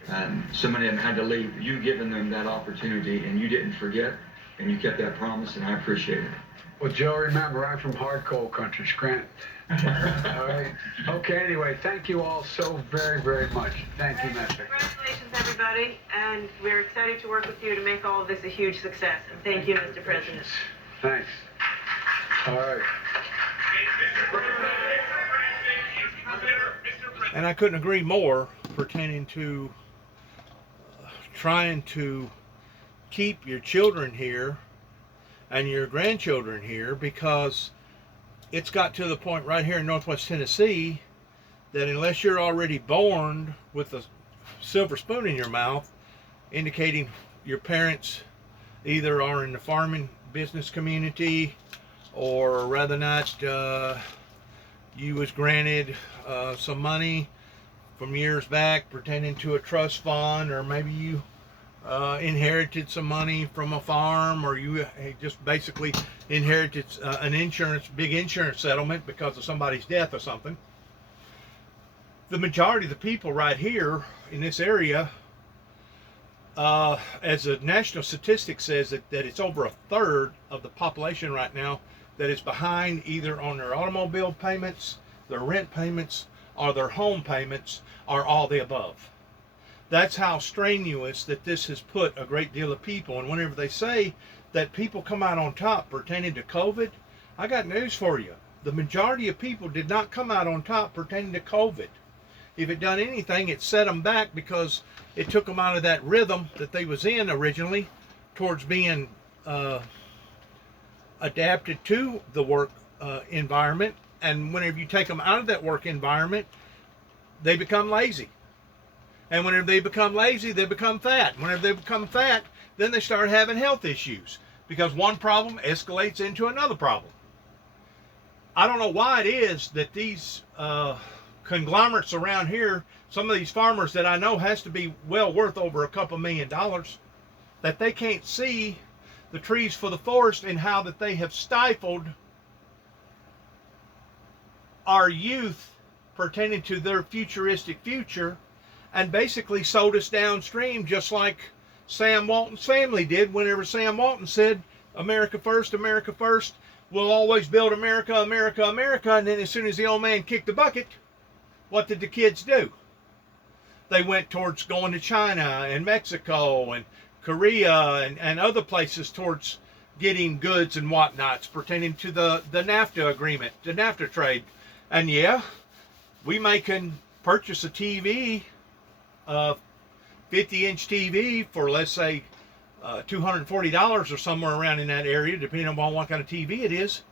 And so many of them had to leave. You've given them that opportunity, and you didn't forget, and you kept that promise, and I appreciate it. Well, Joe, remember, I'm from hard coal country, Scranton. All right. Okay, anyway, thank you all so very, very much. Thank you, Mister. Congratulations, everybody, and we're excited to work with you to make all of this a huge success. And thank you, Mr. President. Thanks. All right. And I couldn't agree more pertaining to trying to keep your children here and your grandchildren here, because it's got to the point right here in Northwest Tennessee that unless you're already born with a silver spoon in your mouth, indicating your parents either are in the farming business community, or rather not, you was granted some money from years back pertaining to a trust fund, or maybe you inherited some money from a farm, or you just basically inherited an big insurance settlement because of somebody's death or something. The majority of the people right here in this area as the national statistic says, that it's over a third of the population right now that is behind either on their automobile payments, their rent payments, or their home payments, or all the above. That's how strenuous that this has put a great deal of people. And whenever they say that people come out on top pertaining to COVID, I got news for you. The majority of people did not come out on top pertaining to COVID. If it done anything, it set them back because it took them out of that rhythm that they was in originally towards being adapted to the work environment. And whenever you take them out of that work environment, they become lazy. And whenever they become lazy, they become fat. Whenever they become fat, then they start having health issues because one problem escalates into another problem. I don't know why it is that these conglomerates around here, some of these farmers that I know has to be well worth over a couple $1 million, that they can't see the trees for the forest and how that they have stifled our youth pertaining to their futuristic future and basically sold us downstream, just like Sam Walton's family did whenever Sam Walton said, America first, we'll always build America, America, America. And then as soon as the old man kicked the bucket, what did the kids do? They went towards going to China and Mexico and Korea and other places towards getting goods and whatnots pertaining to the NAFTA agreement, the NAFTA trade. And yeah, we can purchase a TV, 50-inch TV for, let's say, $240 or somewhere around in that area, depending on what kind of TV it is.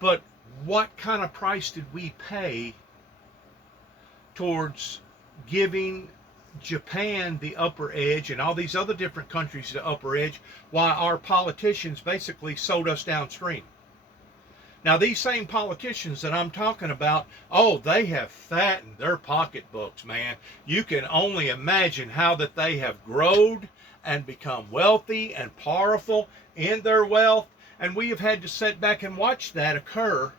But what kind of price did we pay towards giving Japan the upper edge and all these other different countries the upper edge, while our politicians basically sold us downstream? Now, these same politicians that I'm talking about, oh, they have fattened their pocketbooks, man. You can only imagine how that they have grown and become wealthy and powerful in their wealth. And we have had to sit back and watch that occur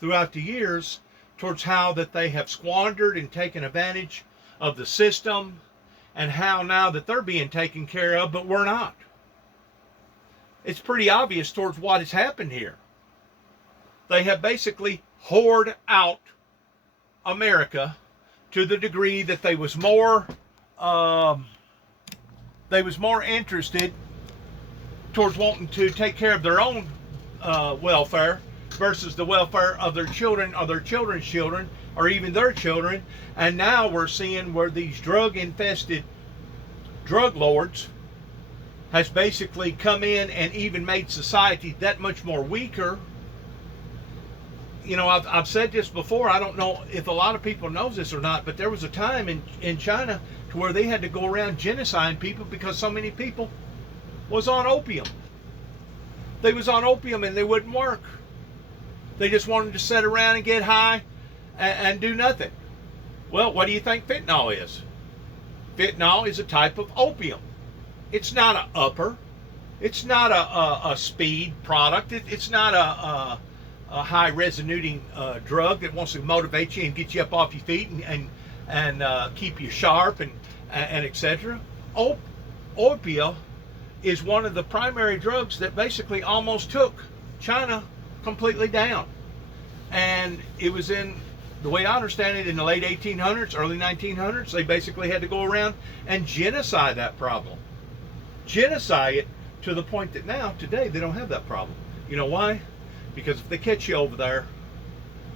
throughout the years towards how that they have squandered and taken advantage of the system and how now that they're being taken care of, but we're not. It's pretty obvious towards what has happened here. They have basically hoarded out America to the degree that they was more interested towards wanting to take care of their own welfare versus the welfare of their children or their children's children or even their children. And now we're seeing where these drug-infested drug lords has basically come in and even made society that much more weaker. You know, I've said this before. I don't know if a lot of people knows this or not, but there was a time in China to where they had to go around genociding people because so many people was on opium. They was on opium and they wouldn't work. They just wanted to sit around and get high and do nothing. Well, what do you think fentanyl is? Fentanyl is a type of opium. It's not an upper. It's not a speed product. It's not a high resonating drug that wants to motivate you and get you up off your feet and keep you sharp and etc. Opium is one of the primary drugs that basically almost took China completely down. And it was in, the way I understand it, in the late 1800s, early 1900s, they basically had to go around and genocide that problem. Genocide it to the point that now, today, they don't have that problem. You know why? Because if they catch you over there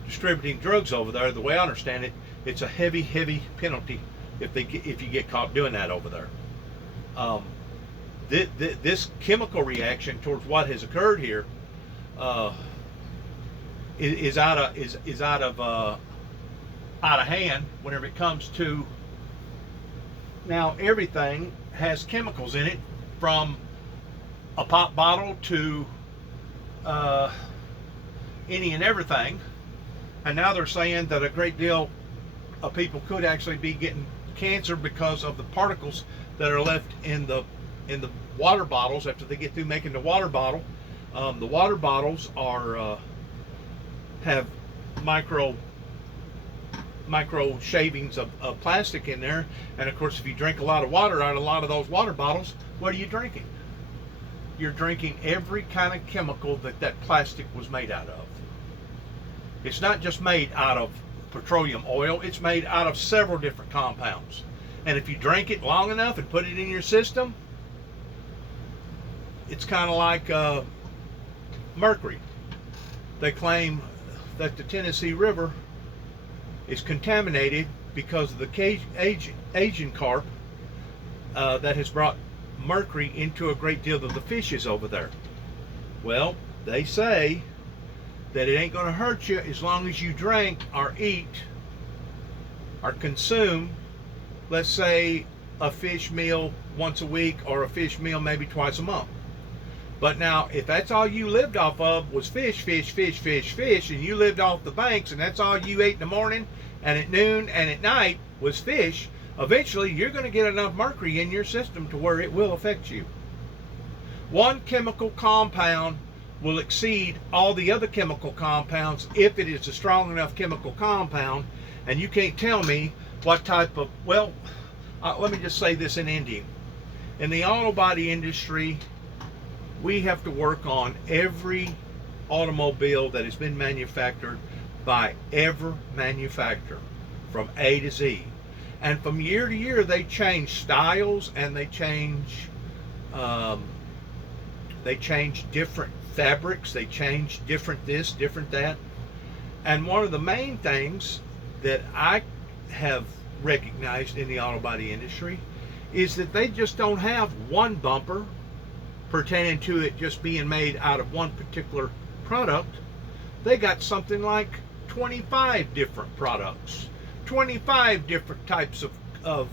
distributing drugs over there, the way I understand it, it's a heavy, heavy penalty if you get caught doing that over there. This chemical reaction towards what has occurred here is out of hand whenever it comes to, now everything has chemicals in it, from a pop bottle to any and everything. And now they're saying that a great deal of people could actually be getting cancer because of the particles that are left in the water bottles after they get through making the water bottle. The water bottles are have micro micro shavings of plastic in there. And of course, if you drink a lot of water out of a lot of those water bottles, what are you drinking? You're drinking every kind of chemical that plastic was made out of. It's not just made out of petroleum oil, it's made out of several different compounds. And if you drink it long enough and put it in your system, it's kind of like mercury. They claim that the Tennessee River is contaminated because of the Asian carp that has brought mercury into a great deal of the fishes over there. Well, they say that it ain't going to hurt you as long as you drink or eat or consume, let's say, a fish meal once a week or a fish meal maybe twice a month. But now, if that's all you lived off of was fish, and you lived off the banks, and that's all you ate in the morning and at noon and at night was fish, eventually you're going to get enough mercury in your system to where it will affect you. One chemical compound will exceed all the other chemical compounds if it is a strong enough chemical compound, and you can't tell me what type of, well, let me just say this in Indian. In the auto body industry, we have to work on every automobile that has been manufactured by every manufacturer from A to Z. And from year to year, they change styles and they change different fabrics, they change different this, different that. And one of the main things that I have recognized in the auto body industry is that they just don't have one bumper pertaining to it just being made out of one particular product. They got something like 25 different products, 25 different types of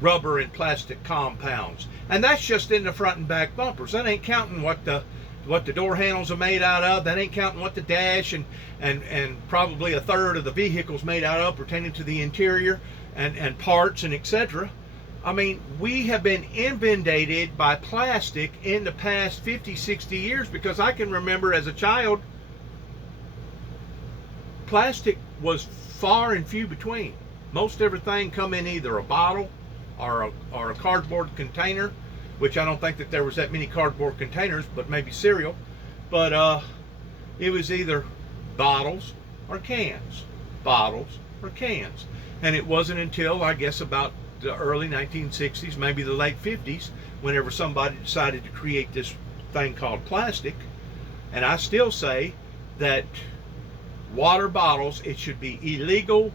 rubber and plastic compounds, and that's just in the front and back bumpers. That ain't counting what the door handles are made out of. That ain't counting what the dash and probably a third of the vehicle's made out of pertaining to the interior and parts and etc. I mean, we have been inundated by plastic in the past 50, 60 years, because I can remember as a child, plastic was far and few between. Most everything come in either a bottle or a cardboard container, which I don't think that there was that many cardboard containers, but maybe cereal. But it was either bottles or cans, bottles or cans. And it wasn't until, I guess, about the early 1960s, maybe the late 50s, whenever somebody decided to create this thing called plastic. And I still say that water bottles, it should be illegal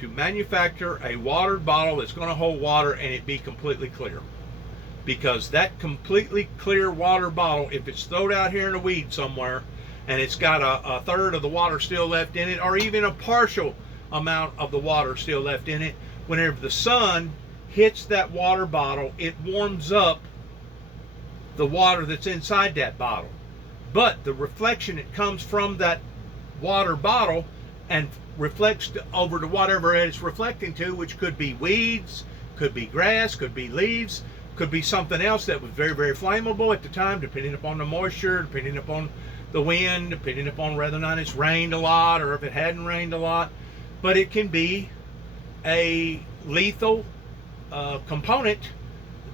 to manufacture a water bottle that's going to hold water and it be completely clear. Because that completely clear water bottle, if it's thrown out here in a weed somewhere and it's got a third of the water still left in it, or even a partial amount of the water still left in it, whenever the sun hits that water bottle, it warms up the water that's inside that bottle. But the reflection that comes from that water bottle and reflects over to whatever it's reflecting to, which could be weeds, could be grass, could be leaves, could be something else that was very, very flammable at the time, depending upon the moisture, depending upon the wind, depending upon whether or not it's rained a lot or if it hadn't rained a lot. But it can be a lethal component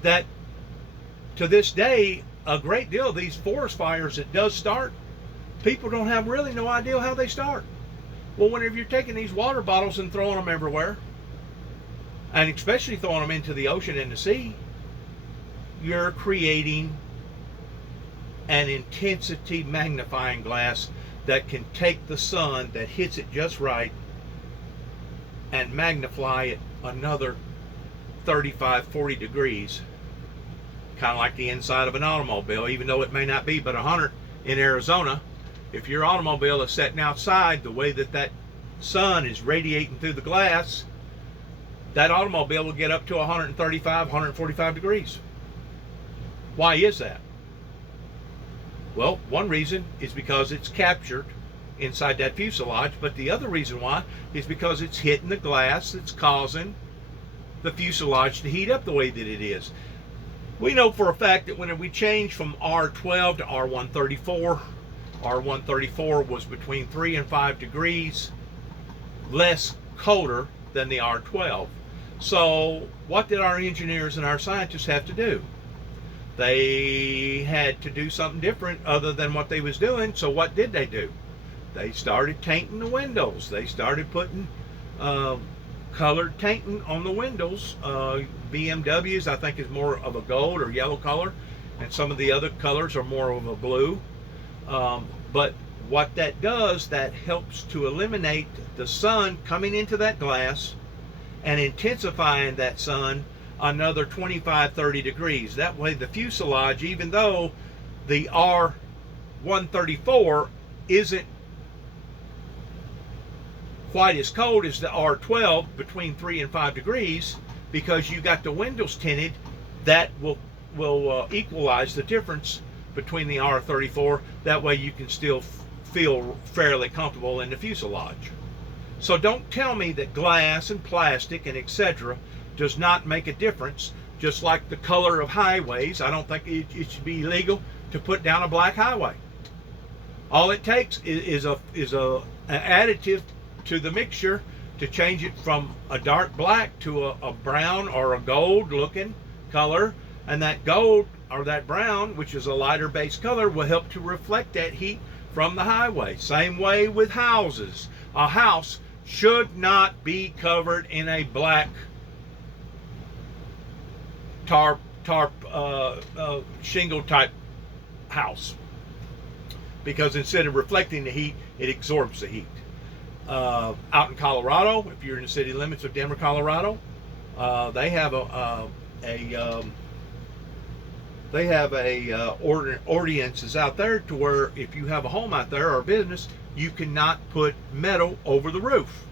that, to this day, a great deal of these forest fires that does start, people don't have really no idea how they start. Well, whenever you're taking these water bottles and throwing them everywhere, and especially throwing them into the ocean and the sea, you're creating an intensity magnifying glass that can take the sun that hits it just right and magnify it another 35, 40 degrees, kind of like the inside of an automobile, even though it may not be but 100 in Arizona. If your automobile is sitting outside, the way that sun is radiating through the glass, that automobile will get up to 135, 145 degrees. Why is that? Well, one reason is because it's captured inside that fuselage, but the other reason why is because it's hitting the glass that's causing the fuselage to heat up the way that it is. We know for a fact that when we changed from R12 to R134 was between 3 and 5 degrees less colder than the R12. So what did our engineers and our scientists have to do? They had to do something different other than what they was doing. So what did they do? They started tainting the windows. They started putting colored tainting on the windows. BMWs, I think, is more of a gold or yellow color, and some of the other colors are more of a blue. But what that does, that helps to eliminate the sun coming into that glass and intensifying that sun another 25-30 degrees. That way the fuselage, even though the R134 isn't quite as cold as the R12, between 3 and 5 degrees, because you got the windows tinted, that will equalize the difference between the R34. That way you can still feel fairly comfortable in the fuselage. So don't tell me that glass and plastic and etc. does not make a difference. Just like the color of highways, I don't think it should be illegal to put down a black highway. All it takes is an additive to the mixture to change it from a dark black to a brown or a gold looking color, and that gold or that brown, which is a lighter base color, will help to reflect that heat from the highway. Same way with houses. A house should not be covered in a black tarp shingle type house, because instead of reflecting the heat, it absorbs the heat. Out in Colorado, if you're in the city limits of Denver, Colorado, they have ordinances out there to where if you have a home out there or a business, you cannot put metal over the roof.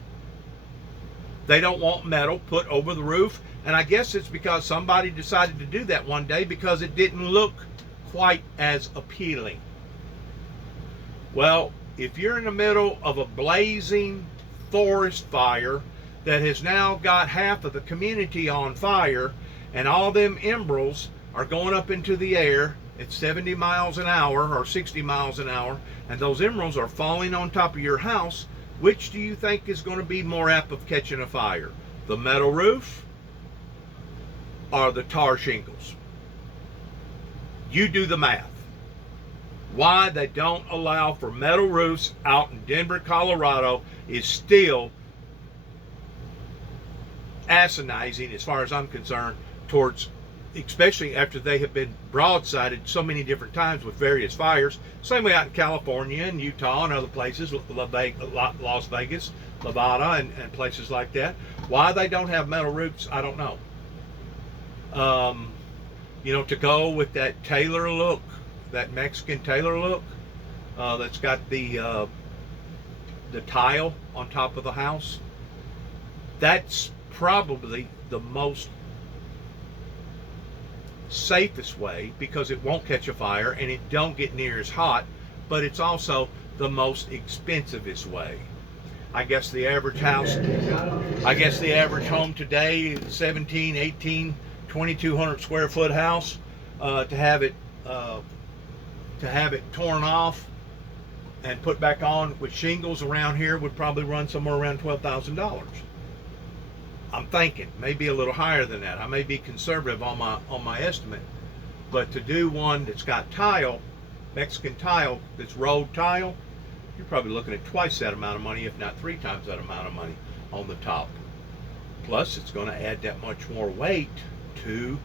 They don't want metal put over the roof, and I guess it's because somebody decided to do that one day because it didn't look quite as appealing. Well, if you're in the middle of a blazing forest fire that has now got half of the community on fire, and all them embers are going up into the air at 70 miles an hour or 60 miles an hour, and those emeralds are falling on top of your house, which do you think is going to be more apt of catching a fire? The metal roof or the tar shingles? You do the math. Why they don't allow for metal roofs out in Denver, Colorado is still asinizing as far as I'm concerned, towards, especially after they have been broadsided so many different times with various fires. Same way out in California and Utah and other places, Las Vegas, Nevada, and places like that. Why they don't have metal roofs, I don't know. You know, to go with that Taylor look, that Mexican Taylor look, that's got the tile on top of the house, that's probably the most safest way, because it won't catch a fire and it don't get near as hot, but it's also the most expensivest way. I guess the average house, the average home today, 17, 18, 2,200 square foot house, to have it torn off and put back on with shingles around here would probably run somewhere around $12,000. I'm thinking maybe a little higher than that. I may be conservative on my estimate, but to do one that's got tile, Mexican tile, that's rolled tile, you're probably looking at twice that amount of money, if not 3 times that amount of money on the top. Plus, it's going to add that much more weight to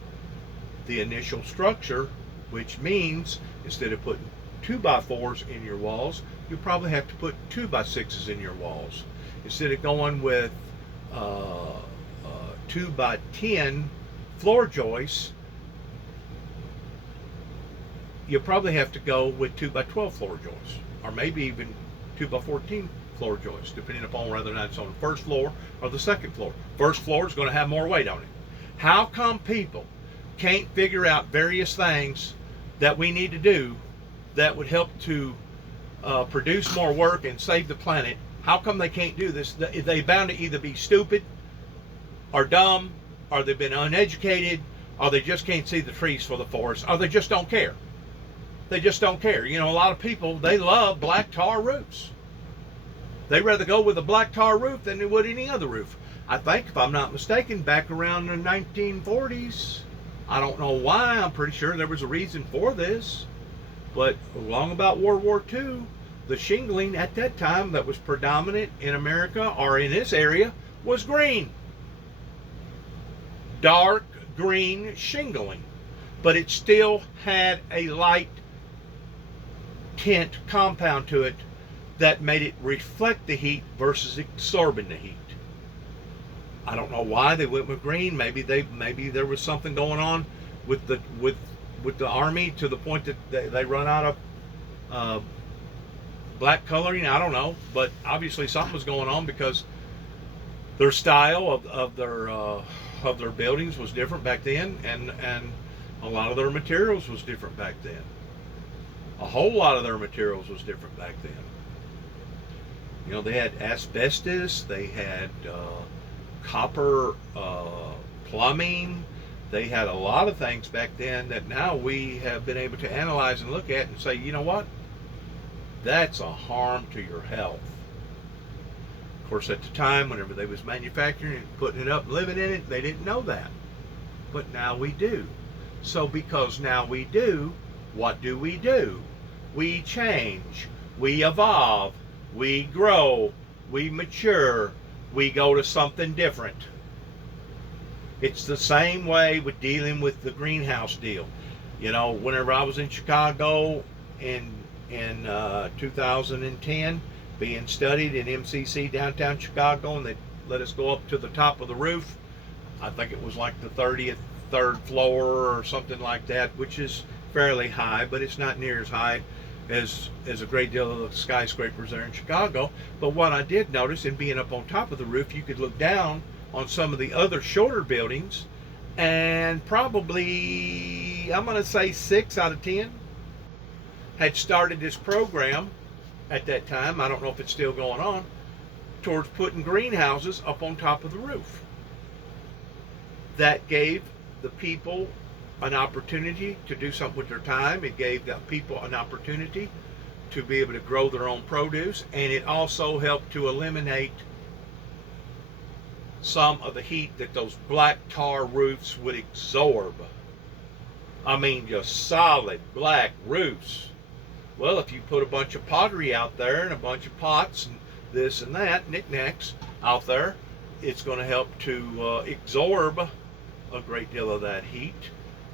the initial structure, which means instead of putting 2x4s in your walls, you probably have to put 2x6s in your walls. Instead of going with 2x10 floor joists, you probably have to go with 2x12 floor joists, or maybe even 2x14 floor joists, depending upon whether or not it's on the first floor or the second floor. First floor is going to have more weight on it. How come people can't figure out various things that we need to do that would help to produce more work and save the planet? How come they can't do this? They're bound to either be stupid or dumb, or they've been uneducated, or they just can't see the trees for the forest, or they just don't care. They just don't care. You know, a lot of people, they love black tar roofs. They'd rather go with a black tar roof than they would any other roof. I think, if I'm not mistaken, back around the 1940s, I don't know why, I'm pretty sure there was a reason for this, but along about World War II, the shingling at that time that was predominant in America or in this area was green. Dark green shingling. But it still had a light tint compound to it that made it reflect the heat versus absorbing the heat. I don't know why they went with green. Maybe there was something going on with the army to the point that they run out of black coloring. I don't know, but obviously something was going on because their style of their buildings was different back then, and a lot of their materials was different back then. A whole lot of their materials was different back then. You know, they had asbestos, they had copper plumbing, they had a lot of things back then that now we have been able to analyze and look at and say, you know what? That's a harm to your health. Of course, at the time, whenever they was manufacturing and putting it up and living in it, they didn't know that. But now we do. So because now we do, what do? We change, we evolve, we grow, we mature, we go to something different. It's the same way with dealing with the greenhouse deal. You know, whenever I was in Chicago in 2010, being studied in MCC downtown Chicago, and they let us go up to the top of the roof. I think it was like the 33rd floor or something like that, which is fairly high, but it's not near as high as a great deal of the skyscrapers there in Chicago. But what I did notice in being up on top of the roof, you could look down on some of the other shorter buildings, and probably, I'm going to say 6 out of 10 had started this program at that time. I don't know if it's still going on, towards putting greenhouses up on top of the roof. That gave the people an opportunity to do something with their time. It gave the people an opportunity to be able to grow their own produce, and it also helped to eliminate some of the heat that those black tar roofs would absorb. I mean, just solid black roofs. Well, if you put a bunch of pottery out there and a bunch of pots and this and that, knickknacks out there, it's going to help to absorb a great deal of that heat,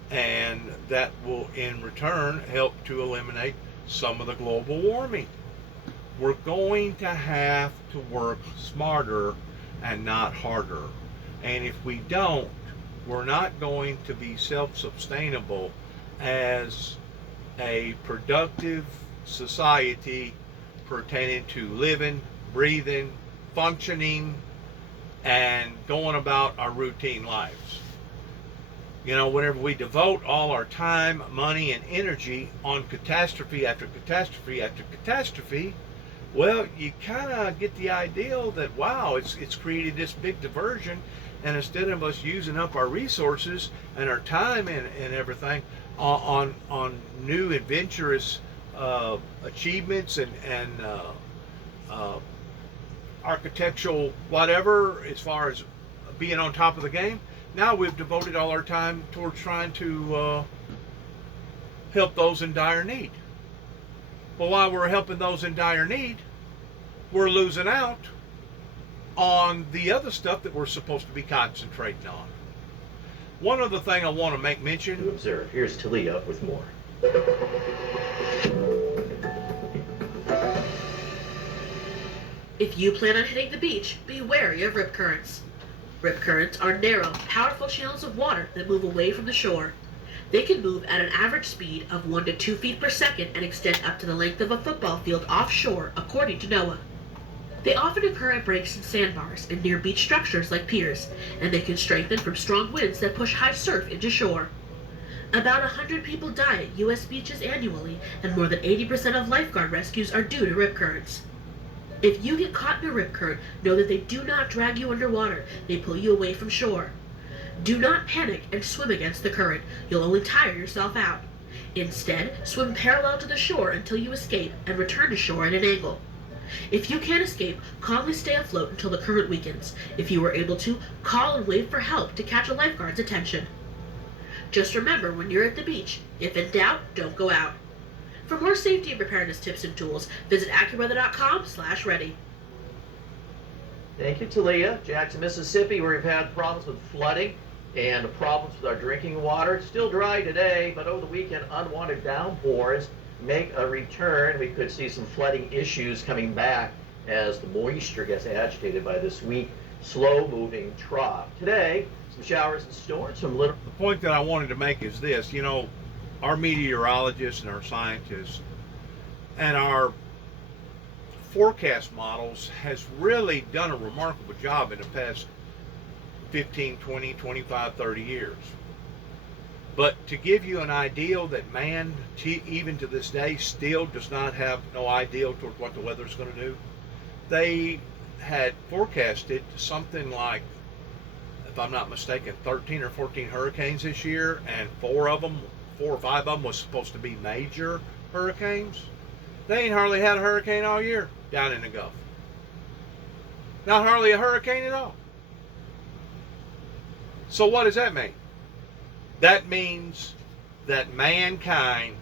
and that will in return help to eliminate some of the global warming. We're going to have to work smarter and not harder. And if we don't, we're not going to be self-sustainable as a productive society pertaining to living, breathing, functioning, and going about our routine lives. You know, whenever we devote all our time, money, and energy on catastrophe after catastrophe after catastrophe, well, you kind of get the ideal that, wow, it's created this big diversion, and instead of us using up our resources and our time and everything on new adventurous achievements and architectural whatever, as far as being on top of the game, now we've devoted all our time towards trying to help those in dire need. But while we're helping those in dire need, we're losing out on the other stuff that we're supposed to be concentrating on. One other thing I want to make mention. To observe. Here's Talia with more. If you plan on hitting the beach, be wary of rip currents. Rip currents are narrow, powerful channels of water that move away from the shore. They can move at an average speed of 1 to 2 feet per second and extend up to the length of a football field offshore, according to NOAA. They often occur at breaks and sandbars and near beach structures like piers, and they can strengthen from strong winds that push high surf into shore. About 100 people die at U.S. beaches annually, and more than 80% of lifeguard rescues are due to rip currents. If you get caught in a rip current, know that they do not drag you underwater, they pull you away from shore. Do not panic and swim against the current, you'll only tire yourself out. Instead, swim parallel to the shore until you escape and return to shore at an angle. If you can't escape, calmly stay afloat until the current weakens. If you are able to, call and wave for help to catch a lifeguard's attention. Just remember, when you're at the beach, if in doubt, don't go out. For more safety and preparedness tips and tools, visit AccuWeather.com/ready. Thank you, Talia. Jackson, Mississippi, where we've had problems with flooding and problems with our drinking water. It's still dry today, but over the weekend, unwanted downpours make a return. We could see some flooding issues coming back as the moisture gets agitated by this weak, slow-moving trough. Today, some showers and storms, some little... The point that I wanted to make is this, you know, our meteorologists and our scientists and our forecast models has really done a remarkable job in the past 15, 20, 25, 30 years. But to give you an idea that man, even to this day, still does not have no idea toward what the weather's going to do. They had forecasted something like, if I'm not mistaken, 13 or 14 hurricanes this year, and 4 or 5 of them was supposed to be major hurricanes. They ain't hardly had a hurricane all year down in the Gulf. Not hardly a hurricane at all. So what does that mean? That means that mankind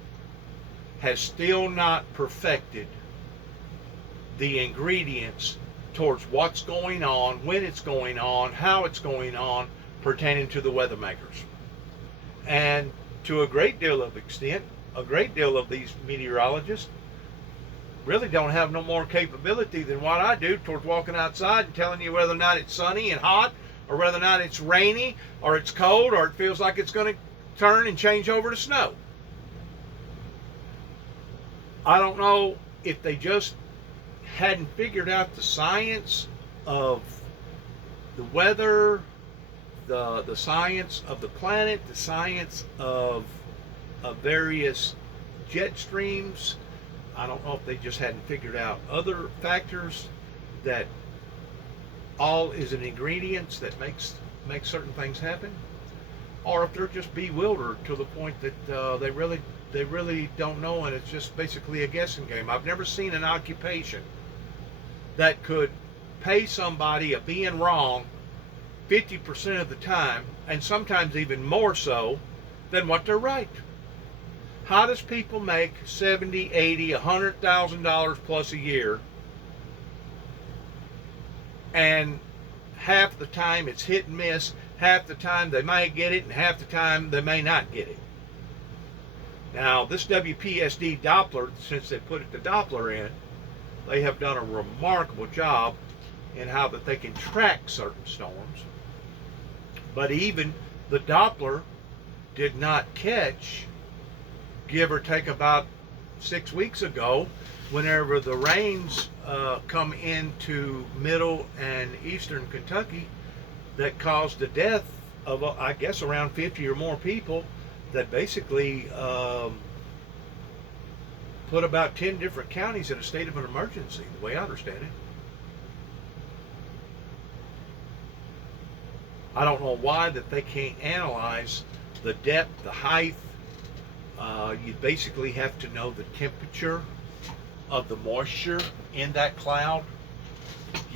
has still not perfected the ingredients towards what's going on, when it's going on, how it's going on, pertaining to the weather makers. And to a great deal of extent, a great deal of these meteorologists really don't have no more capability than what I do towards walking outside and telling you whether or not it's sunny and hot, or whether or not it's rainy, or it's cold, or it feels like it's going to turn and change over to snow. I don't know if they just hadn't figured out the science of the weather, the science of the planet, the science of various jet streams. I don't know if they just hadn't figured out other factors that all is an ingredient that makes certain things happen, or if they're just bewildered to the point that they really don't know, and it's just basically a guessing game. I've never seen an occupation that could pay somebody a being wrong 50% of the time, and sometimes even more so than what they're right. How does people make $70, $80, $100,000 plus a year, and half the time it's hit and miss, half the time they might get it, and half the time they may not get it? Now, this WPSD Doppler, since they put the Doppler in, they have done a remarkable job in how that they can track certain storms. But even the Doppler did not catch, give or take about 6 weeks ago, whenever the rains come into middle and eastern Kentucky, that caused the death of, I guess, around 50 or more people, that basically put about 10 different counties in a state of an emergency, the way I understand it. I don't know why that they can't analyze the depth, the height. You basically have to know the temperature of the moisture in that cloud.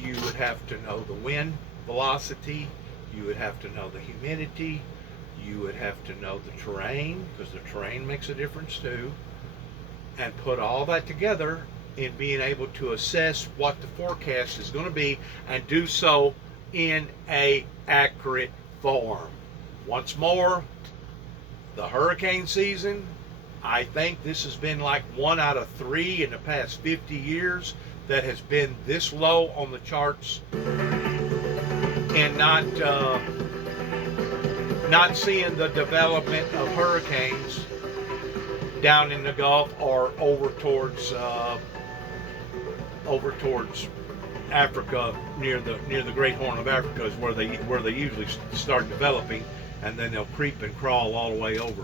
You would have to know the wind velocity. You would have to know the humidity. You would have to know the terrain, because the terrain makes a difference too. And put all that together in being able to assess what the forecast is going to be, and do so in a accurate form. Once more, the hurricane season, I think this has been like 1 out of 3 in the past 50 years that has been this low on the charts, and not seeing the development of hurricanes down in the Gulf or over towards Africa, near the Great Horn of Africa is where they usually start developing, and then they'll creep and crawl all the way over.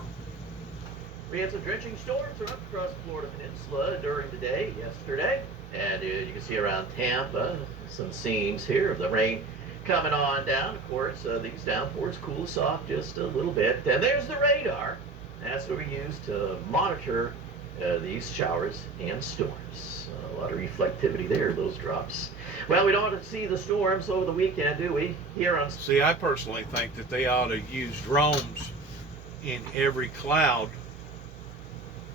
We had some drenching storms up across the Florida Peninsula during the day yesterday, and you can see around Tampa some scenes here of the rain coming on down. Of course, these downpours cool us off just a little bit. And there's the radar. That's what we use to monitor these showers and storms. A lot of reflectivity there, those drops. Well, we don't want to see the storms over the weekend, do we? Here on. See, I personally think that they ought to use drones in every cloud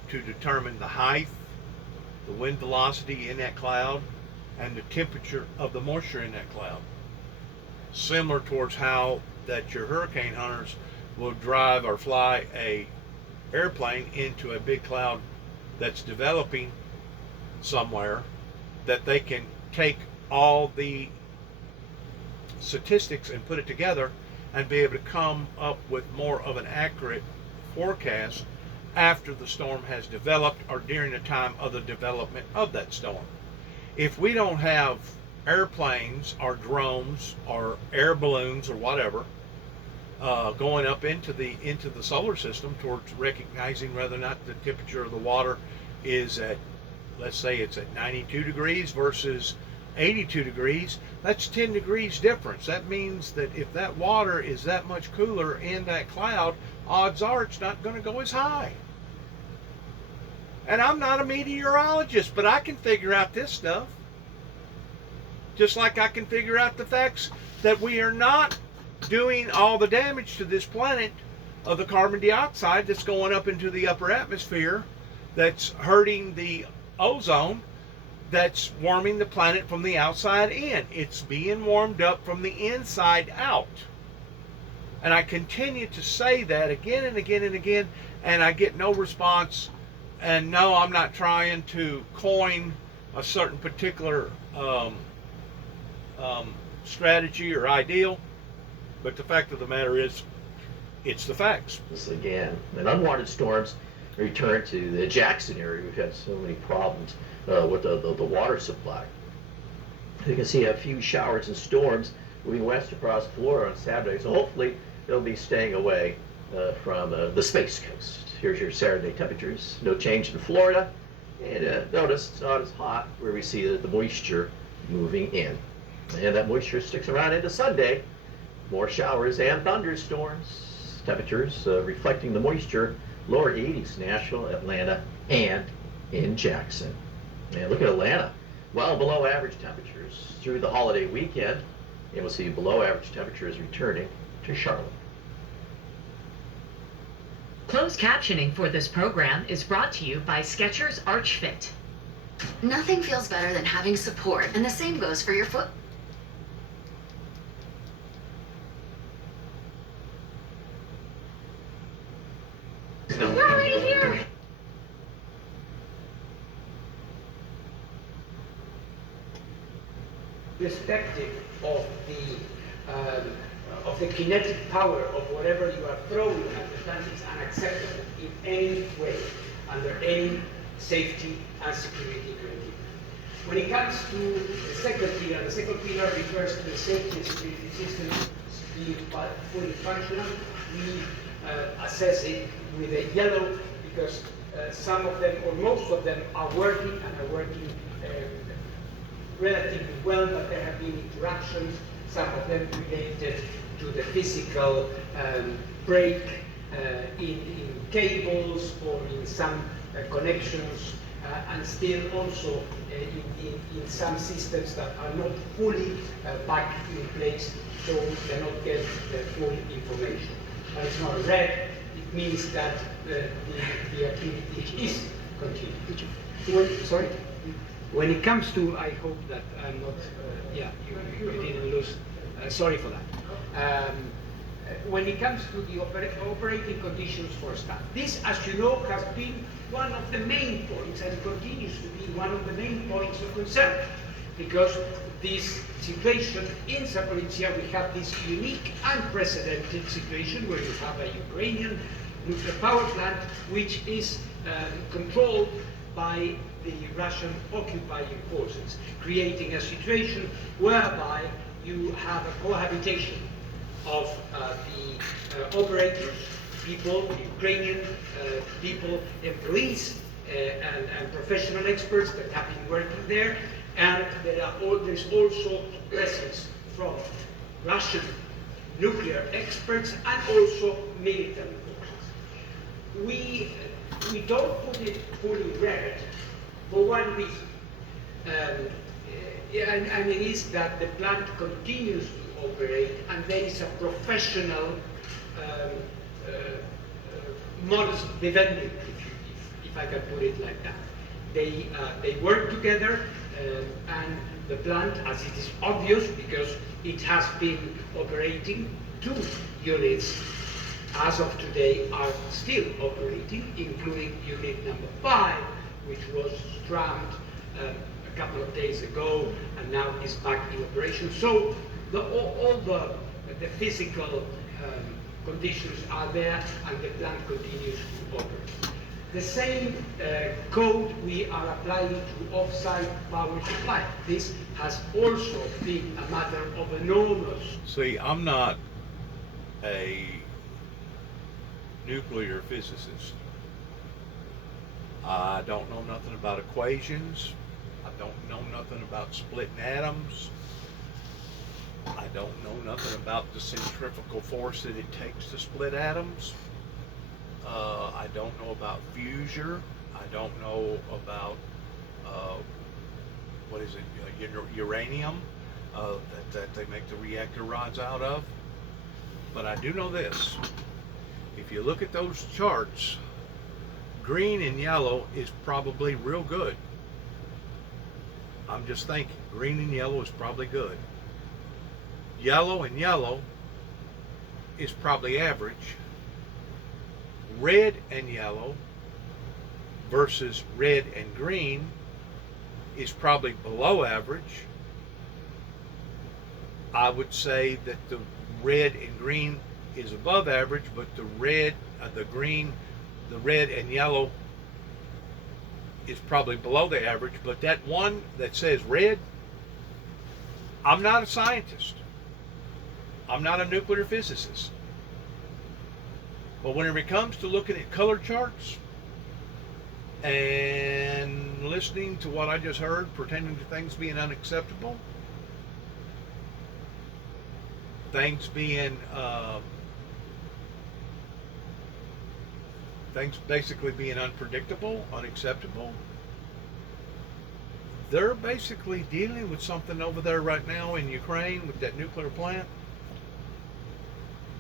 to determine the height, the wind velocity in that cloud, and the temperature of the moisture in that cloud. Similar towards how that your hurricane hunters will drive or fly a airplane into a big cloud that's developing somewhere, that they can take all the statistics and put it together and be able to come up with more of an accurate forecast after the storm has developed or during the time of the development of that storm. If we don't have airplanes or drones or air balloons or whatever going up into the solar system towards recognizing whether or not the temperature of the water is at, let's say it's at 92 degrees versus 82 degrees, that's 10 degrees difference. That means that if that water is that much cooler in that cloud, odds are it's not going to go as high. And I'm not a meteorologist, but I can figure out this stuff. Just like I can figure out the facts that we are not doing all the damage to this planet of the carbon dioxide that's going up into the upper atmosphere, that's hurting the ozone, that's warming the planet from the outside in. It's being warmed up from the inside out. And I continue to say that again and again and again, and I get no response. And no, I'm not trying to coin a certain particular strategy or ideal, but the fact of the matter is, it's the facts. This again, and unwanted storms return to the Jackson area. We've had so many problems with the water supply. You can see a few showers and storms moving west across Florida on Saturday, so hopefully they'll be staying away from the Space Coast. Here's your Saturday temperatures. No change in Florida, and notice it's not as hot where we see the moisture moving in. And that moisture sticks around into Sunday. More showers and thunderstorms. Temperatures reflecting the moisture, lower 80s, Nashville, Atlanta, and in Jackson. And look at Atlanta, well below average temperatures through the holiday weekend. And we'll see below average temperatures returning to Charlotte. Closed captioning for this program is brought to you by Skechers Arch Fit. Nothing feels better than having support, and the same goes for your foot. We're already here! Irrespective of the kinetic power of whatever you are throwing at the time, is unacceptable in any way, under any safety and security criteria. When it comes to the second pillar refers to the safety and security system being fully functional. We assess it with a yellow because some of them, or most of them, are working and are working relatively well, but there have been interruptions, some of them related to the physical break in cables or in some connections, and still also in some systems that are not fully back in place, so we cannot get the full information. But it's not red, it means that the activity is continuing. Sorry? When it comes to, I hope that I'm not, you didn't lose, sorry for that. When it comes to the operating conditions for staff, this, as you know, has been one of the main points and continues to be one of the main points of concern, because this situation in Zaporizhzhia, we have this unique, unprecedented situation where you have a Ukrainian nuclear power plant which is controlled by the Russian occupying forces, creating a situation whereby you have a cohabitation of the operators, people, Ukrainian people, employees, and professional experts that have been working there, and there's also presence from Russian nuclear experts and also military forces. We we don't put it fully red for one reason. And it is that the plant continues to operate, and there is a professional modus vivendi, if I can put it like that. They work together, and the plant, as it is obvious, because it has been operating, 2 units as of today are still operating, including unit number 5, which was scrapped a couple of days ago and now is back in operation. So all the physical conditions are there, and the plant continues to operate. The same code we are applying to off-site power supply. This has also been a matter of enormous. See, I'm not a nuclear physicist. I don't know nothing about equations. I don't know nothing about splitting atoms. I don't know nothing about the centrifugal force that it takes to split atoms. I don't know about fusion. I don't know about what is it, uranium that they make the reactor rods out of. But I do know this: if you look at those charts, green and yellow is probably real good. I'm just thinking, green and yellow is probably good. Yellow and yellow is probably average. Red and yellow versus red and green is probably below average. I would say that the red and green is above average, but the red and yellow is probably below the average. But that one that says red, I'm not a scientist. I'm not a nuclear physicist. But whenever it comes to looking at color charts and listening to what I just heard, pretending to things being unacceptable, things basically being unpredictable, unacceptable, they're basically dealing with something over there right now in Ukraine with that nuclear plant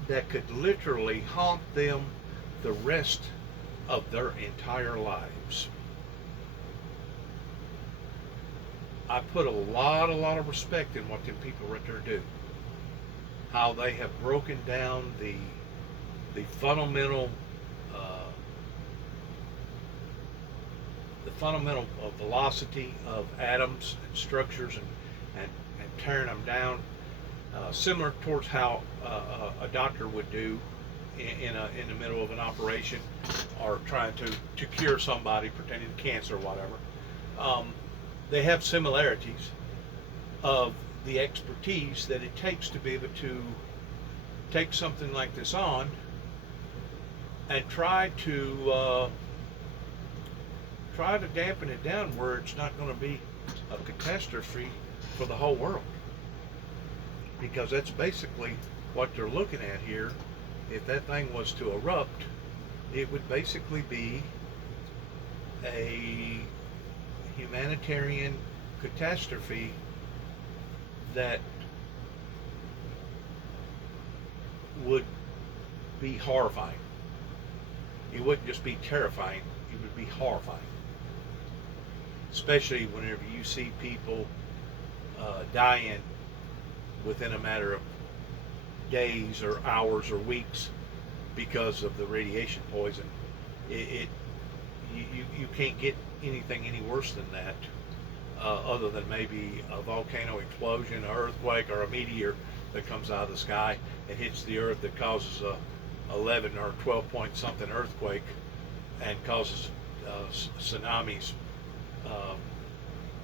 that could literally haunt them the rest of their entire lives. I put a lot of respect in what them people right there do. How they have broken down the fundamental velocity of atoms and structures and tearing them down, similar towards how a doctor would do in the middle of an operation or trying to cure somebody, pretending cancer or whatever. They have similarities of the expertise that it takes to be able to take something like this on and try to dampen it down where it's not going to be a catastrophe for the whole world. Because that's basically what they're looking at here. If that thing was to erupt, it would basically be a humanitarian catastrophe that would be horrifying. It wouldn't just be terrifying, it would be horrifying. Especially whenever you see people dying within a matter of days or hours or weeks because of the radiation poison. You can't get anything any worse than that, other than maybe a volcano explosion, an earthquake, or a meteor that comes out of the sky and hits the earth that causes a 11 or 12 point something earthquake and causes tsunamis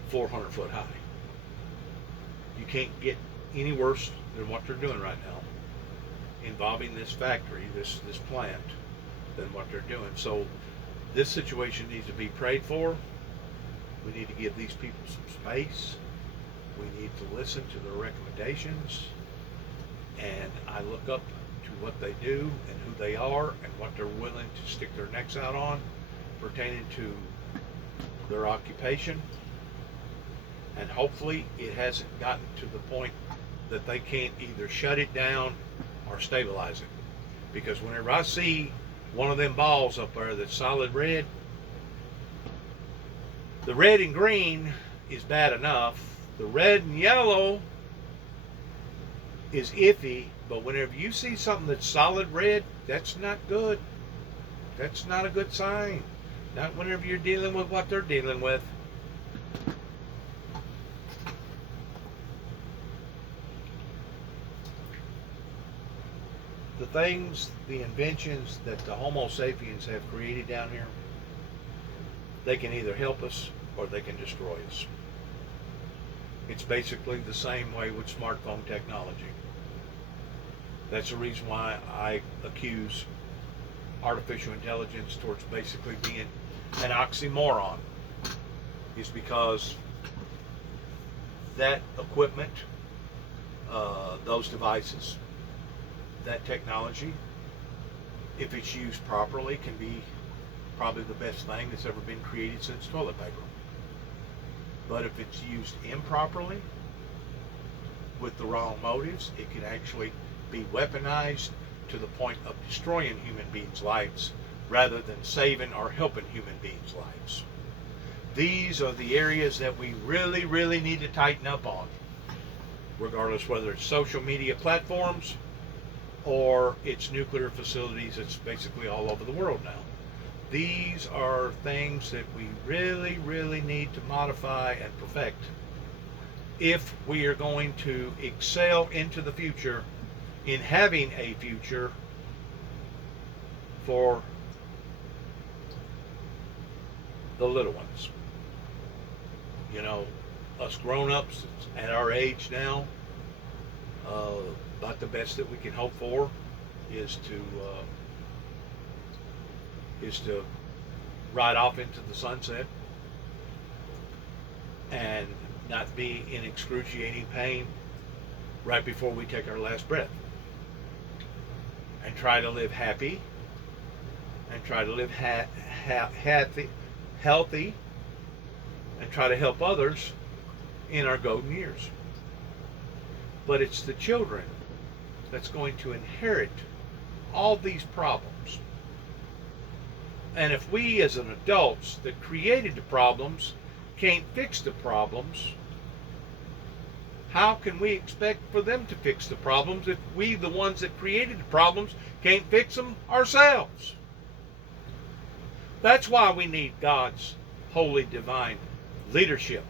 400 foot high. You can't get any worse than what they're doing right now involving this factory, this plant, than what they're doing. So this situation needs to be prayed for. We need to give these people some space. We need to listen to their recommendations. And I look up to what they do and who they are and what they're willing to stick their necks out on. pertaining to their occupation, and hopefully it hasn't gotten to the point that they can't either shut it down or stabilize it. Because whenever I see one of them balls up there that's solid red, the red and green is bad enough. The red and yellow is iffy, but whenever you see something that's solid red, that's not good. That's not a good sign. Not whenever you're dealing with what they're dealing with. The things, the inventions that the Homo sapiens have created down here, they can either help us or they can destroy us. It's basically the same way with smartphone technology. That's the reason why I accuse artificial intelligence towards basically being an oxymoron, is because that equipment, those devices, that technology, if it's used properly, can be probably the best thing that's ever been created since toilet paper. But if it's used improperly, with the wrong motives, it can actually be weaponized to the point of destroying human beings' lives rather than saving or helping human beings' lives. These are the areas that we really, really need to tighten up on, regardless whether it's social media platforms or it's nuclear facilities. It's basically all over the world now. These are things that we really, really need to modify and perfect if we are going to excel into the future in having a future for the little ones. You know, us grown-ups at our age now, about the best that we can hope for is to ride off into the sunset and not be in excruciating pain right before we take our last breath, and try to live happy and try to live healthy and try to help others in our golden years. But it's the children that's going to inherit all these problems. And if we as an adults that created the problems can't fix the problems, how can we expect for them to fix the problems if we, the ones that created the problems, can't fix them ourselves? That's why we need God's holy divine leadership,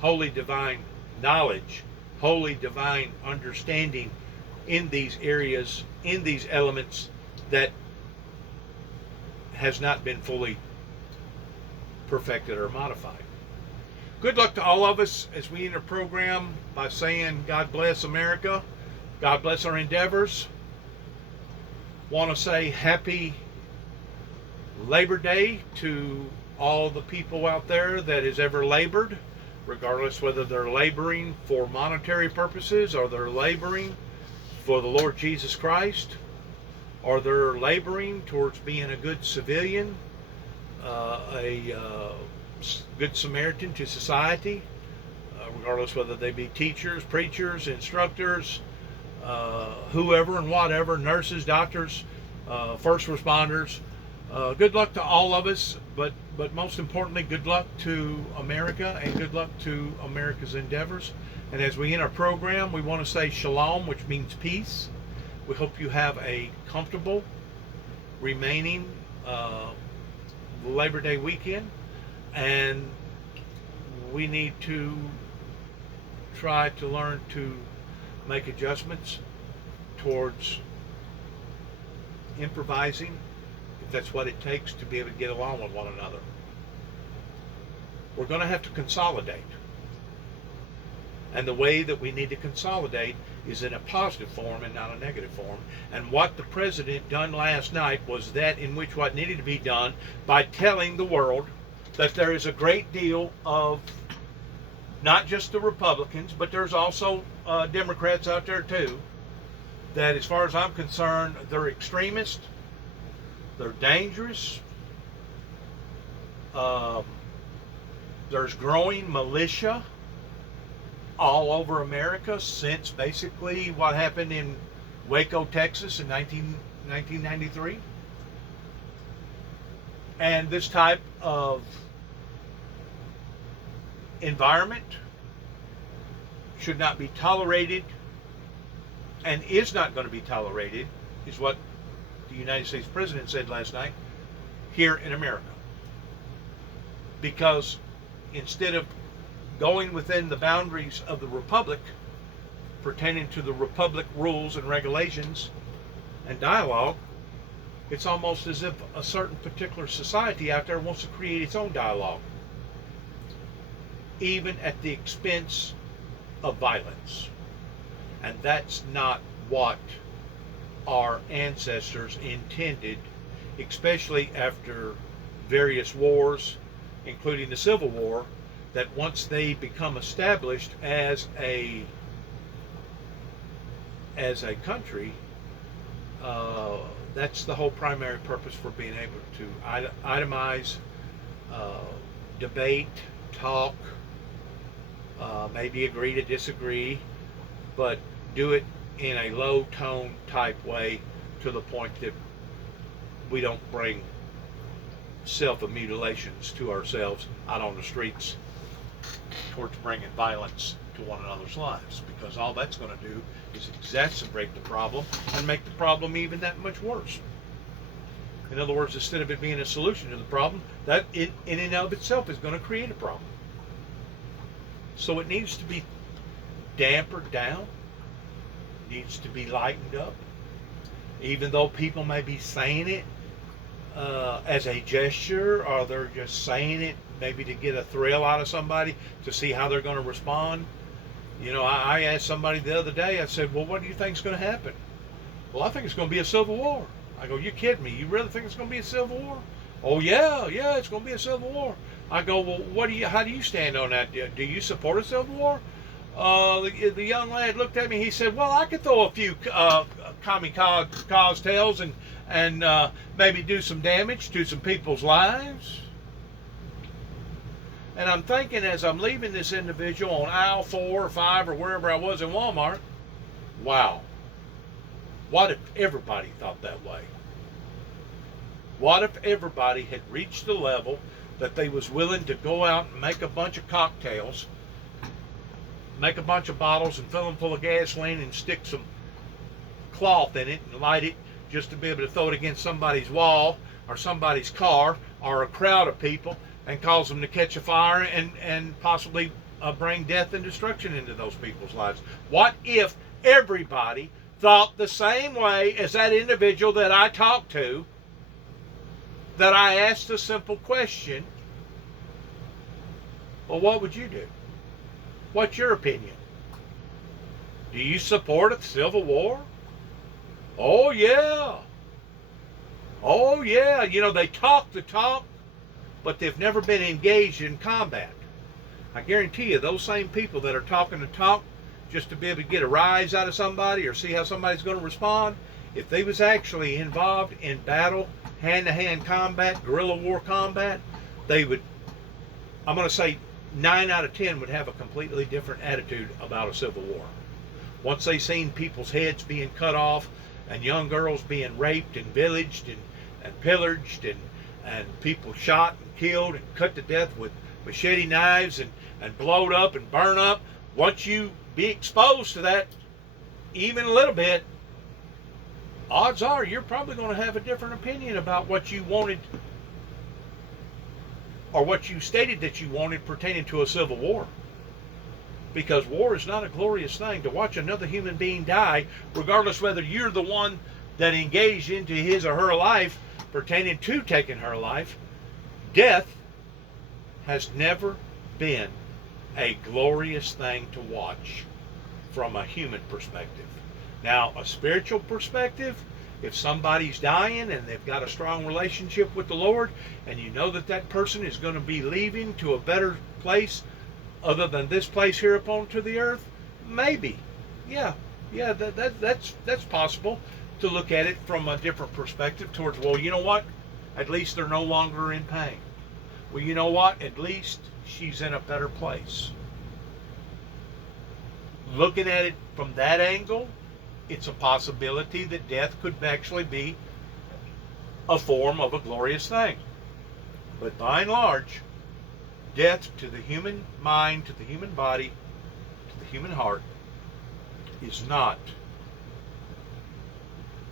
holy divine knowledge, holy divine understanding in these areas, in these elements that has not been fully perfected or modified. Good luck to all of us as we end our program by saying God bless America, God bless our endeavors. Want to say happy Labor Day to all the people out there that has ever labored, regardless whether they're laboring for monetary purposes or they're laboring for the Lord Jesus Christ, or they're laboring towards being a good civilian, a good Samaritan to society, regardless whether they be teachers, preachers, instructors, whoever and whatever, nurses, doctors, first responders. Good luck to all of us, but most importantly, good luck to America and good luck to America's endeavors. And as we end our program, we want to say shalom, which means peace. We hope you have a comfortable remaining Labor Day weekend, and we need to try to learn to make adjustments towards improvising, if that's what it takes to be able to get along with one another. We're going to have to consolidate. And the way that we need to consolidate is in a positive form and not a negative form. And what the president done last night was that in which what needed to be done by telling the world that there is a great deal of not just the Republicans, but there's also Democrats out there too, that as far as I'm concerned, they're extremists, they're dangerous, There's growing militia all over America since basically what happened in Waco, Texas in 1993. And this type of environment should not be tolerated and is not going to be tolerated, is what the United States President said last night here in America. Because instead of going within the boundaries of the Republic, pertaining to the Republic rules and regulations and dialogue, it's almost as if a certain particular society out there wants to create its own dialogue, even at the expense of violence. And that's not what our ancestors intended, especially after various wars, including the Civil War, that once they become established as a country, that's the whole primary purpose for being able to itemize, debate, talk, maybe agree to disagree, but do it in a low tone type way to the point that we don't bring self-mutilations to ourselves out on the streets towards bringing violence to one another's lives, because all that's going to do is exacerbate the problem and make the problem even that much worse. In other words, instead of it being a solution to the problem, that in and of itself is going to create a problem. So it needs to be dampered down, needs to be lightened up, even though people may be saying it as a gesture, or they're just saying it maybe to get a thrill out of somebody to see how they're going to respond. You know, I asked somebody the other day, I said, well, what do you think is going to happen? Well, I think it's going to be a civil war. I go, you kidding me? You really think it's going to be a civil war? Oh, yeah, it's going to be a civil war. I go, well, how do you stand on that? Do you support a civil war? The young lad looked at me, he said, well, I could throw a few kamikaze tails and maybe do some damage to some people's lives. And I'm thinking, as I'm leaving this individual on aisle 4 or 5 or wherever I was in Walmart, wow, what if everybody thought that way? What if everybody had reached the level that they was willing to go out and make a bunch of cocktails, make a bunch of bottles and fill them full of gasoline and stick some cloth in it and light it just to be able to throw it against somebody's wall or somebody's car or a crowd of people and cause them to catch a fire and possibly bring death and destruction into those people's lives? What if everybody thought the same way as that individual that I talked to, that I asked a simple question? Well, what would you do? What's your opinion? Do you support a civil war? Oh, yeah. Oh, yeah. You know, they talk the talk, but they've never been engaged in combat. I guarantee you, those same people that are talking the talk just to be able to get a rise out of somebody or see how somebody's going to respond, if they was actually involved in battle, hand-to-hand combat, guerrilla war combat, they would, I'm going to say 9 out of 10 would have a completely different attitude about a civil war. Once they seen people's heads being cut off and young girls being raped and villaged and pillaged and people shot and killed and cut to death with machete knives and blowed up and burned up, once you be exposed to that even a little bit, odds are you're probably going to have a different opinion about what you wanted or what you stated that you wanted pertaining to a civil war. Because war is not a glorious thing. To watch another human being die, regardless whether you're the one that engaged into his or her life pertaining to taking her life, death has never been a glorious thing to watch from a human perspective. Now, a spiritual perspective, if somebody's dying and they've got a strong relationship with the Lord, and you know that that person is going to be leaving to a better place other than this place here upon to the earth, maybe, that's possible to look at it from a different perspective towards, well, you know what? At least they're no longer in pain. Well, you know what? At least she's in a better place. Looking at it from that angle, it's a possibility that death could actually be a form of a glorious thing. But by and large, death to the human mind, to the human body, to the human heart, is not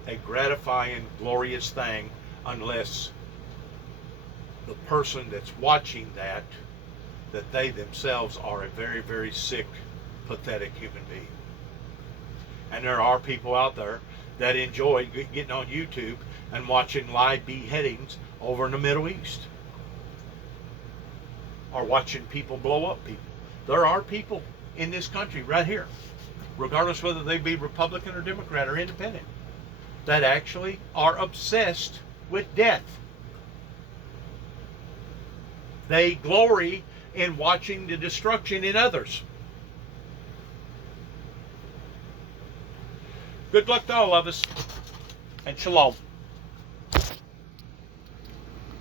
a gratifying, glorious thing unless the person that's watching that they themselves are a very, very sick, pathetic human being. And there are people out there that enjoy getting on YouTube and watching live beheadings over in the Middle East, or watching people blow up people. There are people in this country right here, regardless whether they be Republican or Democrat or Independent, that actually are obsessed with death. They glory in watching the destruction in others. Good luck to all of us, and shalom.